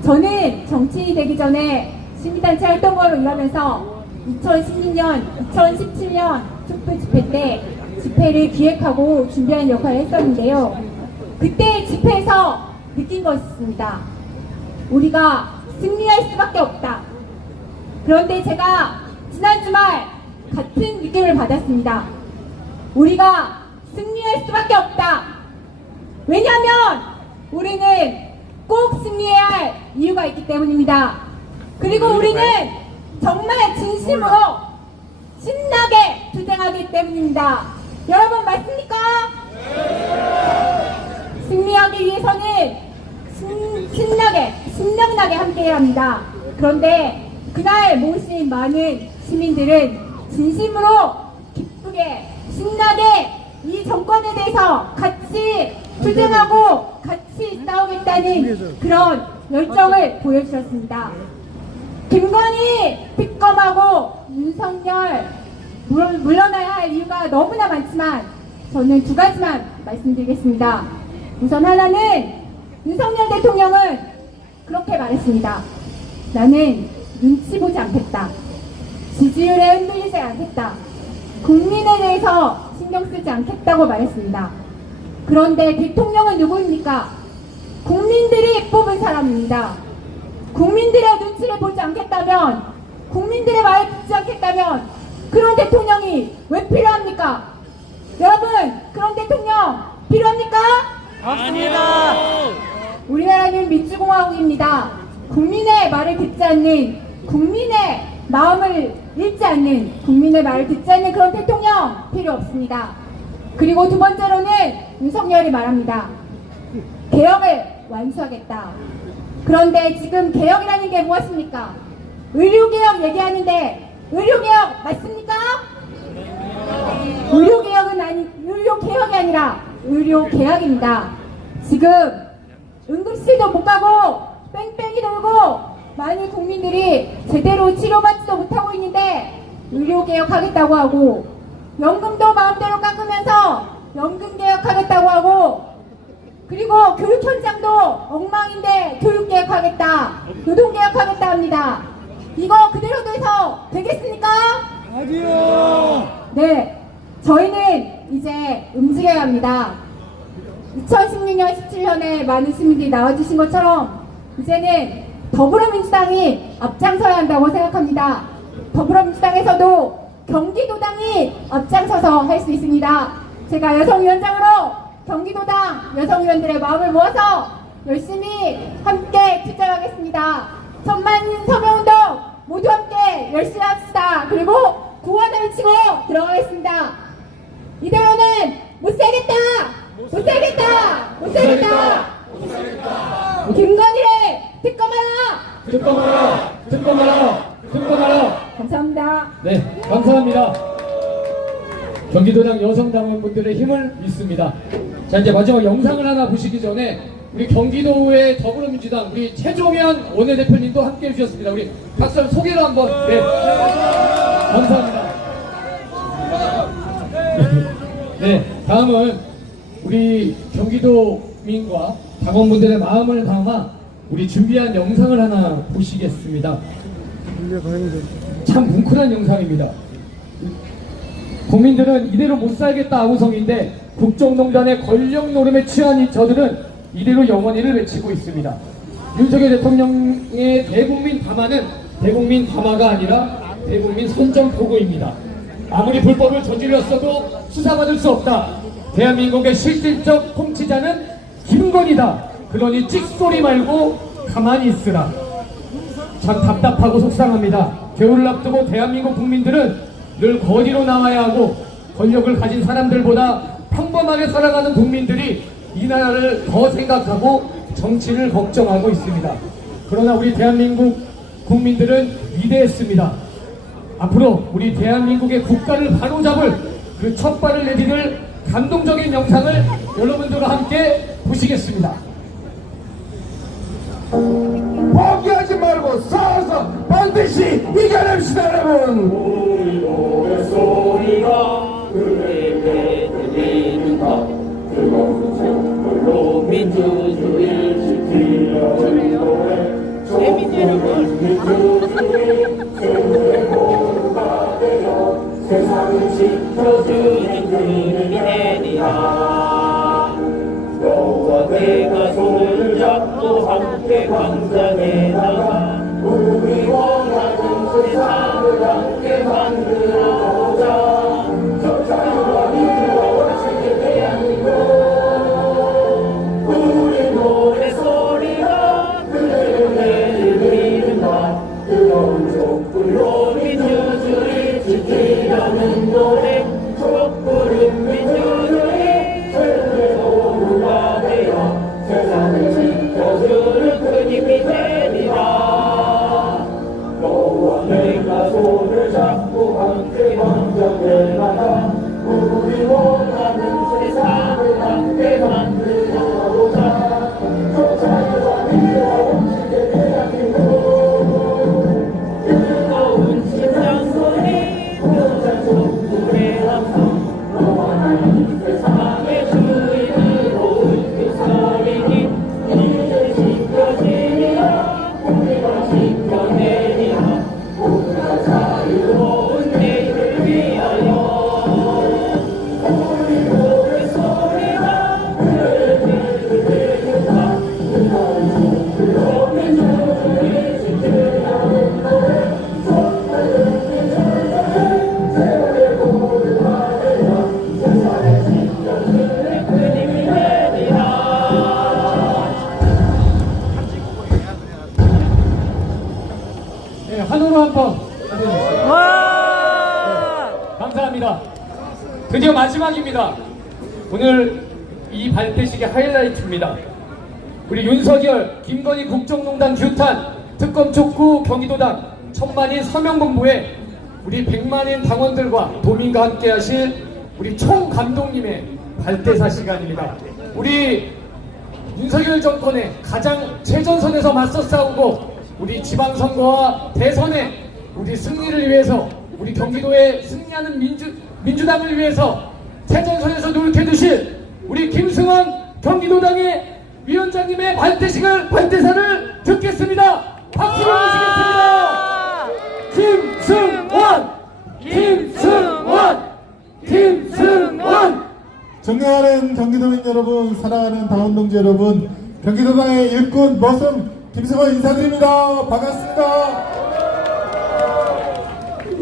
저는 정치인이 되기 전에 시민단체 활동가로 일하면서 2016년, 2017년 촛불 집회 때 집회를 기획하고 준비하는 역할을 했었는데요. 그때 집회에서 느낀 것이었습니다. 우리가 승리할 수밖에 없다. 그런데 제가 지난 주말 같은 느낌을 받았습니다. 우리가 승리할 수밖에 없다. 왜냐하면 우리는 꼭 승리해야 할 이유가 있기 때문입니다. 그리고 우리는 정말 진심으로 신나게 투쟁하기 때문입니다. 여러분 맞습니까? 승리하기 위해서는 신나게 신명나게 함께해야 합니다. 그런데 그날 모신 많은 시민들은 진심으로 기쁘게 신나게 이 정권에 대해서 같이 투쟁하고 같이 싸우겠다는 그런 열정을 보여주셨습니다. 김건희 특검하고 윤석열 물러나야 할 이유가 너무나 많지만 저는 두 가지만 말씀드리겠습니다. 우선 하나는 윤석열 대통령은 그렇게 말했습니다. 나는 눈치 보지 않겠다. 지지율에 흔들리지 않겠다. 국민에 대해서 신경 쓰지 않겠다고 말했습니다. 그런데 대통령은 누구입니까? 국민들이 뽑은 사람입니다. 국민들의 눈치를 보지 않겠다면, 국민들의 말을 듣지 않겠다면 그런 대통령이 왜 필요합니까? 여러분, 그런 대통령 필요합니까? 없습니다. 우리나라는 민주공화국입니다. 국민의 말을 듣지 않는, 국민의 마음을 읽지 않는, 국민의 말을 듣지 않는 그런 대통령 필요 없습니다. 그리고 두 번째로는 윤석열이 말합니다. 개혁을 완수하겠다. 그런데 지금 개혁이라는 게 무엇입니까? 의료개혁 얘기하는데 의료개혁 맞습니까? 의료개혁이 아니라 의료개혁입니다. 지금 응급실도 못 가고 뺑뺑이 돌고 많은 국민들이 제대로 치료받지도 못하고 있는데 의료개혁 하겠다고 하고, 연금도 마음대로 깎으면서 연금개혁 하겠다고 하고, 그리고 교육 현장도 엉망인데 교육개혁 하겠다, 노동개혁 하겠다 합니다. 이거 그대로 돼서 되겠습니까? 아니요. 네, 저희는 이제 움직여야 합니다. 2016년, 17년에 많은 시민들이 나와주신 것처럼 이제는 더불어민주당이 앞장서야 한다고 생각합니다. 더불어민주당에서도 경기도당이 앞장서서 할 수 있습니다. 제가 여성위원장으로 경기도당 여성위원들의 마음을 모아서 열심히 함께 투쟁하겠습니다. 천만인 서명운동 모두 함께 열심히 합시다. 그리고 구호하나 외치고 들어가겠습니다. 이대로는 못 살겠다! 못 살겠다! 못 살겠다! 김건희를 특검하라! 특검하라! 감사합니다. 네, 감사합니다. 경기도당 여성당원분들의 힘을 믿습니다. 자, 이제 마지막 영상을 하나 보시기 전에 우리 경기도의 더불어민주당 우리 최종현 원내대표님도 함께 해주셨습니다. 우리 박수 소개를 한번. 네. 감사합니다. 네, 다음은 우리 경기도민과 당원분들의 마음을 담아 우리 준비한 영상을 하나 보시겠습니다. 참 뭉클한 영상입니다. 국민들은 이대로 못 살겠다 아우성인데 국정농단의 권력 노름에 취한 이 저들은 이대로 영원히를 외치고 있습니다. 윤석열 대통령의 대국민 담화는 대국민 담화가 아니라 대국민 선전포고입니다. 아무리 불법을 저질렀어도 수사받을 수 없다. 대한민국의 실질적 통치자는 김건희다. 그러니 찍소리 말고 가만히 있으라. 참 답답하고 속상합니다. 겨울을 앞두고 대한민국 국민들은 늘 거리로 나와야 하고 권력을 가진 사람들보다 평범하게 살아가는 국민들이 이 나라를 더 생각하고 정치를 걱정하고 있습니다. 그러나 우리 대한민국 국민들은 위대했습니다. 앞으로 우리 대한민국의 국가를 바로잡을 그 첫 발을 내디딜 감동적인 영상을 여러분들과 함께 보시겠습니다. 포기하지 말고 싸워서 반드시 이겨냅시다, 여러분. 우리 노래 소리가 그에게 들리는가. 뜨거운 촛불로 민주주의를 지키려는 노래. 촛불은 민주주의 세상의 보루가 되어 세상을 지켜주는 그늘이 되리라. 너와 내가 손을 잡고 함께 광장에 나가 우리 원하는 세상을 함께 만들어보자. 저 자유와 민주와 원칙의 대한민국. 우리 노래 소리가 그들을 들린다. 뜨거운 촛불로 민주주의 지키려는 노래. 촛불은 민주주의 세상의 보루가 되어 세상을 지켜주는 큰 힘이 되리라. 너와 내가 손을 잡고 함께 광장에 나가 우리 원하는 세상을 함께 만들어보자. 저 자유와 민주와 원칙의 대한민국. 뜨거운 심장 소리 묘장 촛불의 함성. 너와 나는 세상의 주인으로 그 소리니 이제 지켜지리라. 우리가 지켜내리라. 우리가 자유로운 내일을 위하여. 우리 노래 소리가 그들을 들린다. 뜨거운 촛불로 민주주의 지키려는 노래. 촛불은 민주주의 세월의 보루가 되어 세상을 지켜주는 큰 힘이 되리라. 네, 한우로 한번 해주세요. 와! 감사합니다. 드디어 마지막입니다. 오늘 이 발표식의 하이라이트입니다. 우리 윤석열, 김건희 국정농단 규탄, 특검 촉구 경기도당 천만인 서명본부에 우리 100만인 당원들과 도민과 함께 하실 우리 총감독님의 발대사 시간입니다. 우리 윤석열 정권의 가장 최전선에서 맞서 싸우고 우리 지방선거와 대선에 우리 승리를 위해서 우리 경기도에 승리하는 민주당을 위해서 최전선에서 노력해주실 우리 김승환 경기도당의 위원장님의 발대사를 듣겠습니다. 박수로 모시겠습니다. 김승환. 존경하는 경기도민 여러분, 사랑하는 당원동지 여러분, 경기도당의 일꾼 머슴 김승환 인사드립니다. 반갑습니다.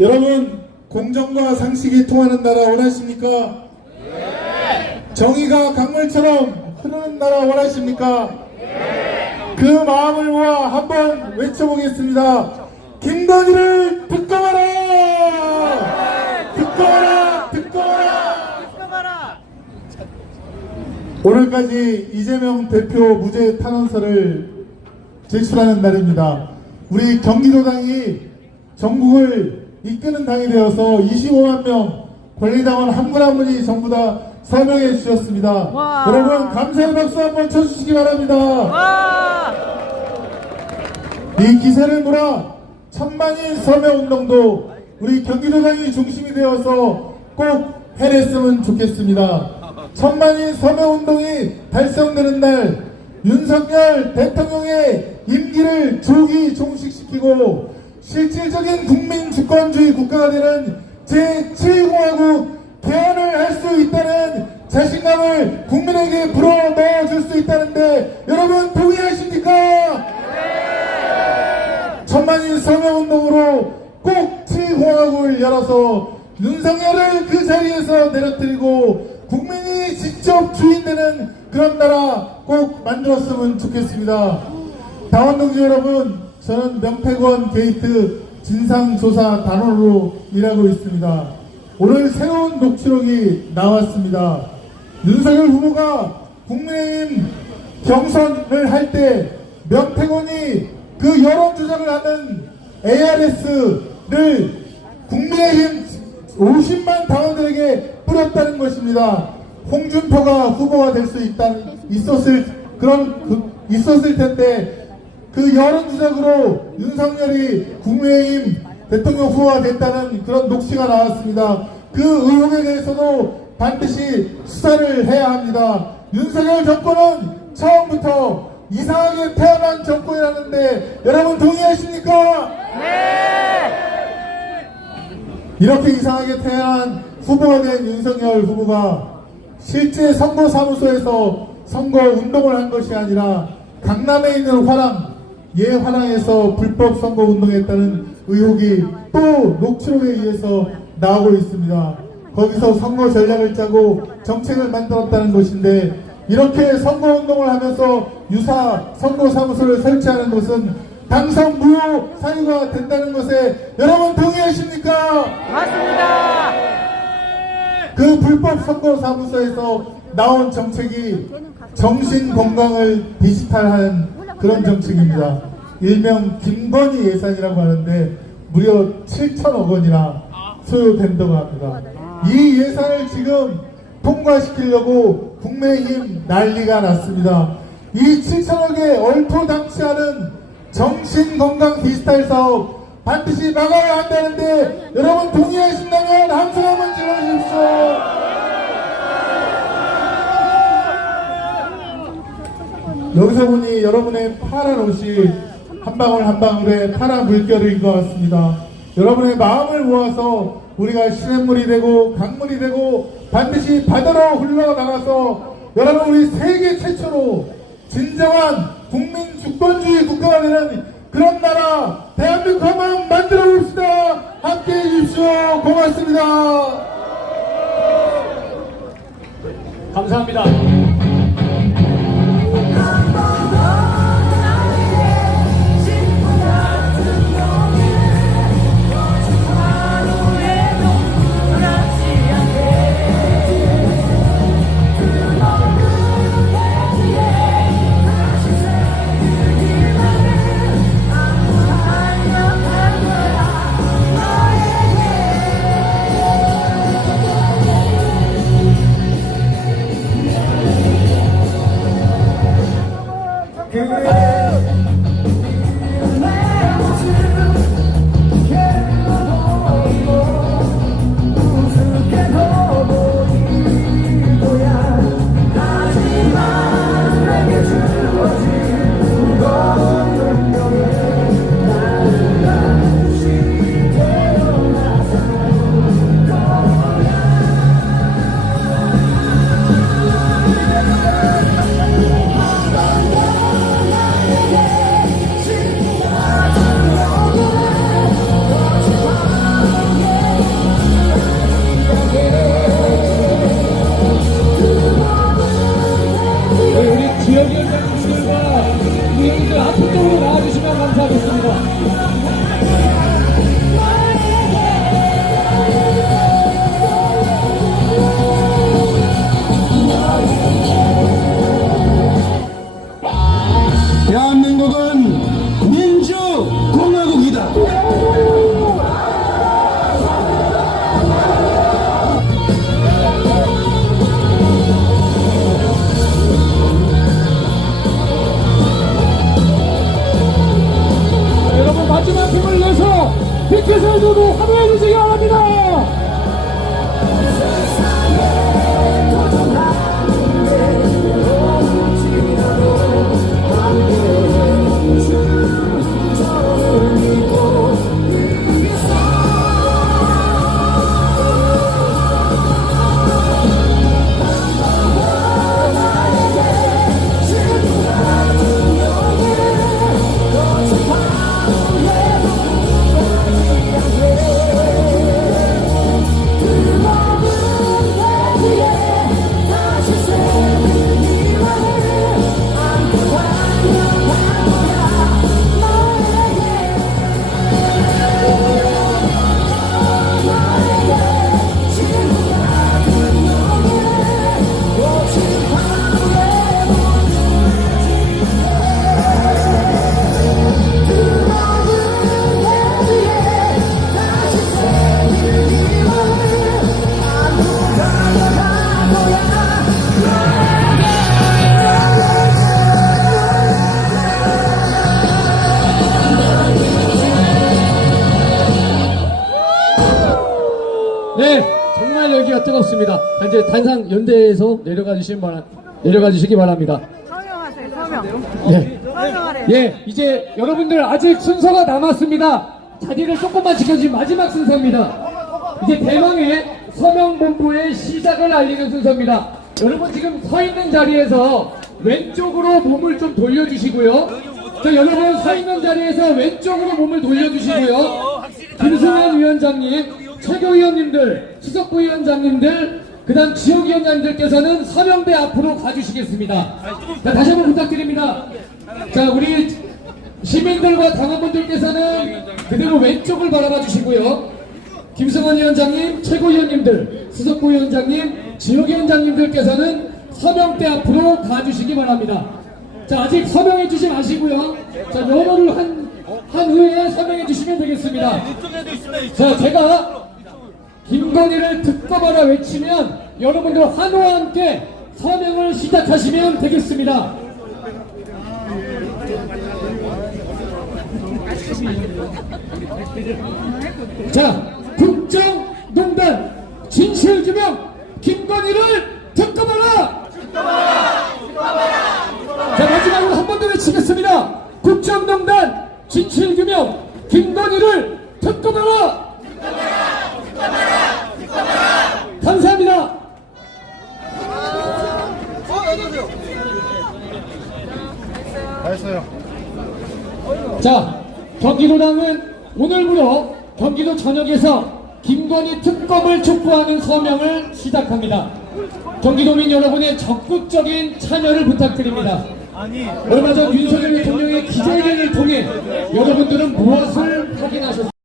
여러분, 공정과 상식이 통하는 나라 원하십니까? 네. 정의가 강물처럼 흐르는 나라 원하십니까? 네. 그 마음을 모아 한번 외쳐보겠습니다. 김건희를 특검하라! 특검하라! 특검하라! 오늘까지 이재명 대표 무죄 탄원서를 제출하는 날입니다. 우리 경기도당이 전국을 이끄는 당이 되어서 25만 명 권리당원 한 분 한 분이 전부 다 서명해 주셨습니다. 와. 여러분 감사의 박수 한번 쳐주시기 바랍니다. 와! 이 기세를 몰아 천만인 서명운동도 우리 경기도당이 중심이 되어서 꼭 해냈으면 좋겠습니다. 천만인 서명운동이 달성되는 날 윤석열 대통령의 임기를 조기 종식시키고 실질적인 국민 주권주의 국가가 되는 제7공화국 개헌을 할 수 있다는 자신감을 국민에게 불어넣어줄 수 있다는데 여러분 동의하십니까? 천만인 서명운동으로 꼭 7공화국을 열어서 윤석열을 그 자리에서 내려뜨리고 국민이 직접 주인되는 그런 나라 꼭 만들었으면 좋겠습니다. 당원동지 여러분, 저는 명태권 게이트 진상조사 단원으로 일하고 있습니다. 오늘 새로운 녹취록이 나왔습니다. 윤석열 후보가 국민의힘 경선을 할 때 명태권이 그 여론조작을 하는 ARS를 국민의힘 50만 당원들에게 뿌렸다는 것입니다. 홍준표가 후보가 될 수 있었을 텐데 그 여론조작으로 윤석열이 국민의힘 대통령 후보가 됐다는 그런 녹취가 나왔습니다. 그 의혹에 대해서도 반드시 수사를 해야 합니다. 윤석열 정권은 처음부터 이상하게 태어난 정권이라는데 여러분 동의하십니까? 네! 이렇게 이상하게 태어난 후보가 된 윤석열 후보가 실제 선거사무소에서 선거운동을 한 것이 아니라 강남에 있는 화랑, 화랑에서 불법 선거운동했다는 의혹이 또 녹취록에 의해서 나오고 있습니다. 거기서 선거 전략을 짜고 정책을 만들었다는 것인데 이렇게 선거운동을 하면서 유사 선거사무소를 설치하는 것은 당선 무효 사유가 된다는 것에 여러분 동의하십니까? 맞습니다. 그 불법 선거사무소에서 나온 정책이 정신건강을 디지털한 그런 정책입니다. 일명 김건희 예산이라고 하는데 무려 7천억 원이나 소요된다고 합니다. 이 예산을 지금 통과시키려고 국민의힘 난리가 났습니다. 이 7천억에 얼토당치하는 정신건강 디지털 사업 반드시 막아야 한다는데 여러분 동의하신다면 함성 한번 질러주십시오. 여기서 보니 여러분의 파란 옷이 한 방울 한 방울의 파란 물결인 것 같습니다. 여러분의 마음을 모아서 우리가 시냇물이 되고 강물이 되고 반드시 바다로 흘러나가서 여러분 우리 세계 최초로 진정한 국민 주권주의 국가가 되는 그런 나라 대한민국 한번 만들어 봅시다. 함께 해주십시오. 고맙습니다. 감사합니다. Yeah. 피켓을 두고 환호해 주시기 바랍니다. 네, 정말 여기가 뜨겁습니다. 이제 단상 연대에서 내려가 주시기 바랍니다. 서명하세요. 서명. 예. 서명하래요. 예, 이제 여러분들 아직 순서가 남았습니다. 자리를 조금만 지켜주신 마지막 순서입니다. 이제 대망의 서명본부의 시작을 알리는 순서입니다. 여러분 지금 서 있는 자리에서 왼쪽으로 몸을 좀 돌려주시고요. 자, 여러분 서 있는 자리에서 왼쪽으로 몸을 돌려주시고요. 김승현 위원장님, 최고위원님들, 수석부위원장님들, 그 다음 지역위원장님들께서는 서명대 앞으로 가주시겠습니다. 자, 다시 한번 부탁드립니다. 자, 우리 시민들과 당원분들께서는 그대로 왼쪽을 바라봐 주시고요. 김승원 위원장님, 최고위원님들, 수석부위원장님, 지역위원장님들께서는 서명대 앞으로 가주시기 바랍니다. 자, 아직 서명해 주지 마시고요. 자, 영어를 한 후에 서명해 주시면 되겠습니다. 자, 제가 김건희를 특검하라 외치면 여러분들 환호와 함께 서명을 시작하시면 되겠습니다. 자, 국정농단 진실규명 김건희를 특검하라! 자, 마지막으로 한 번 더 외치겠습니다. 국정농단 진실규명 김건희를 특검하라! 감사합니다. 잘했어요. 자, 경기도당은 오늘부로 경기도 전역에서 김건희 특검을 촉구하는 서명을 시작합니다. 경기도민 여러분의 적극적인 참여를 부탁드립니다. 얼마 전 윤석열 대통령의 기자회견을 통해 여러분들은 무엇을 확인하셨습니까?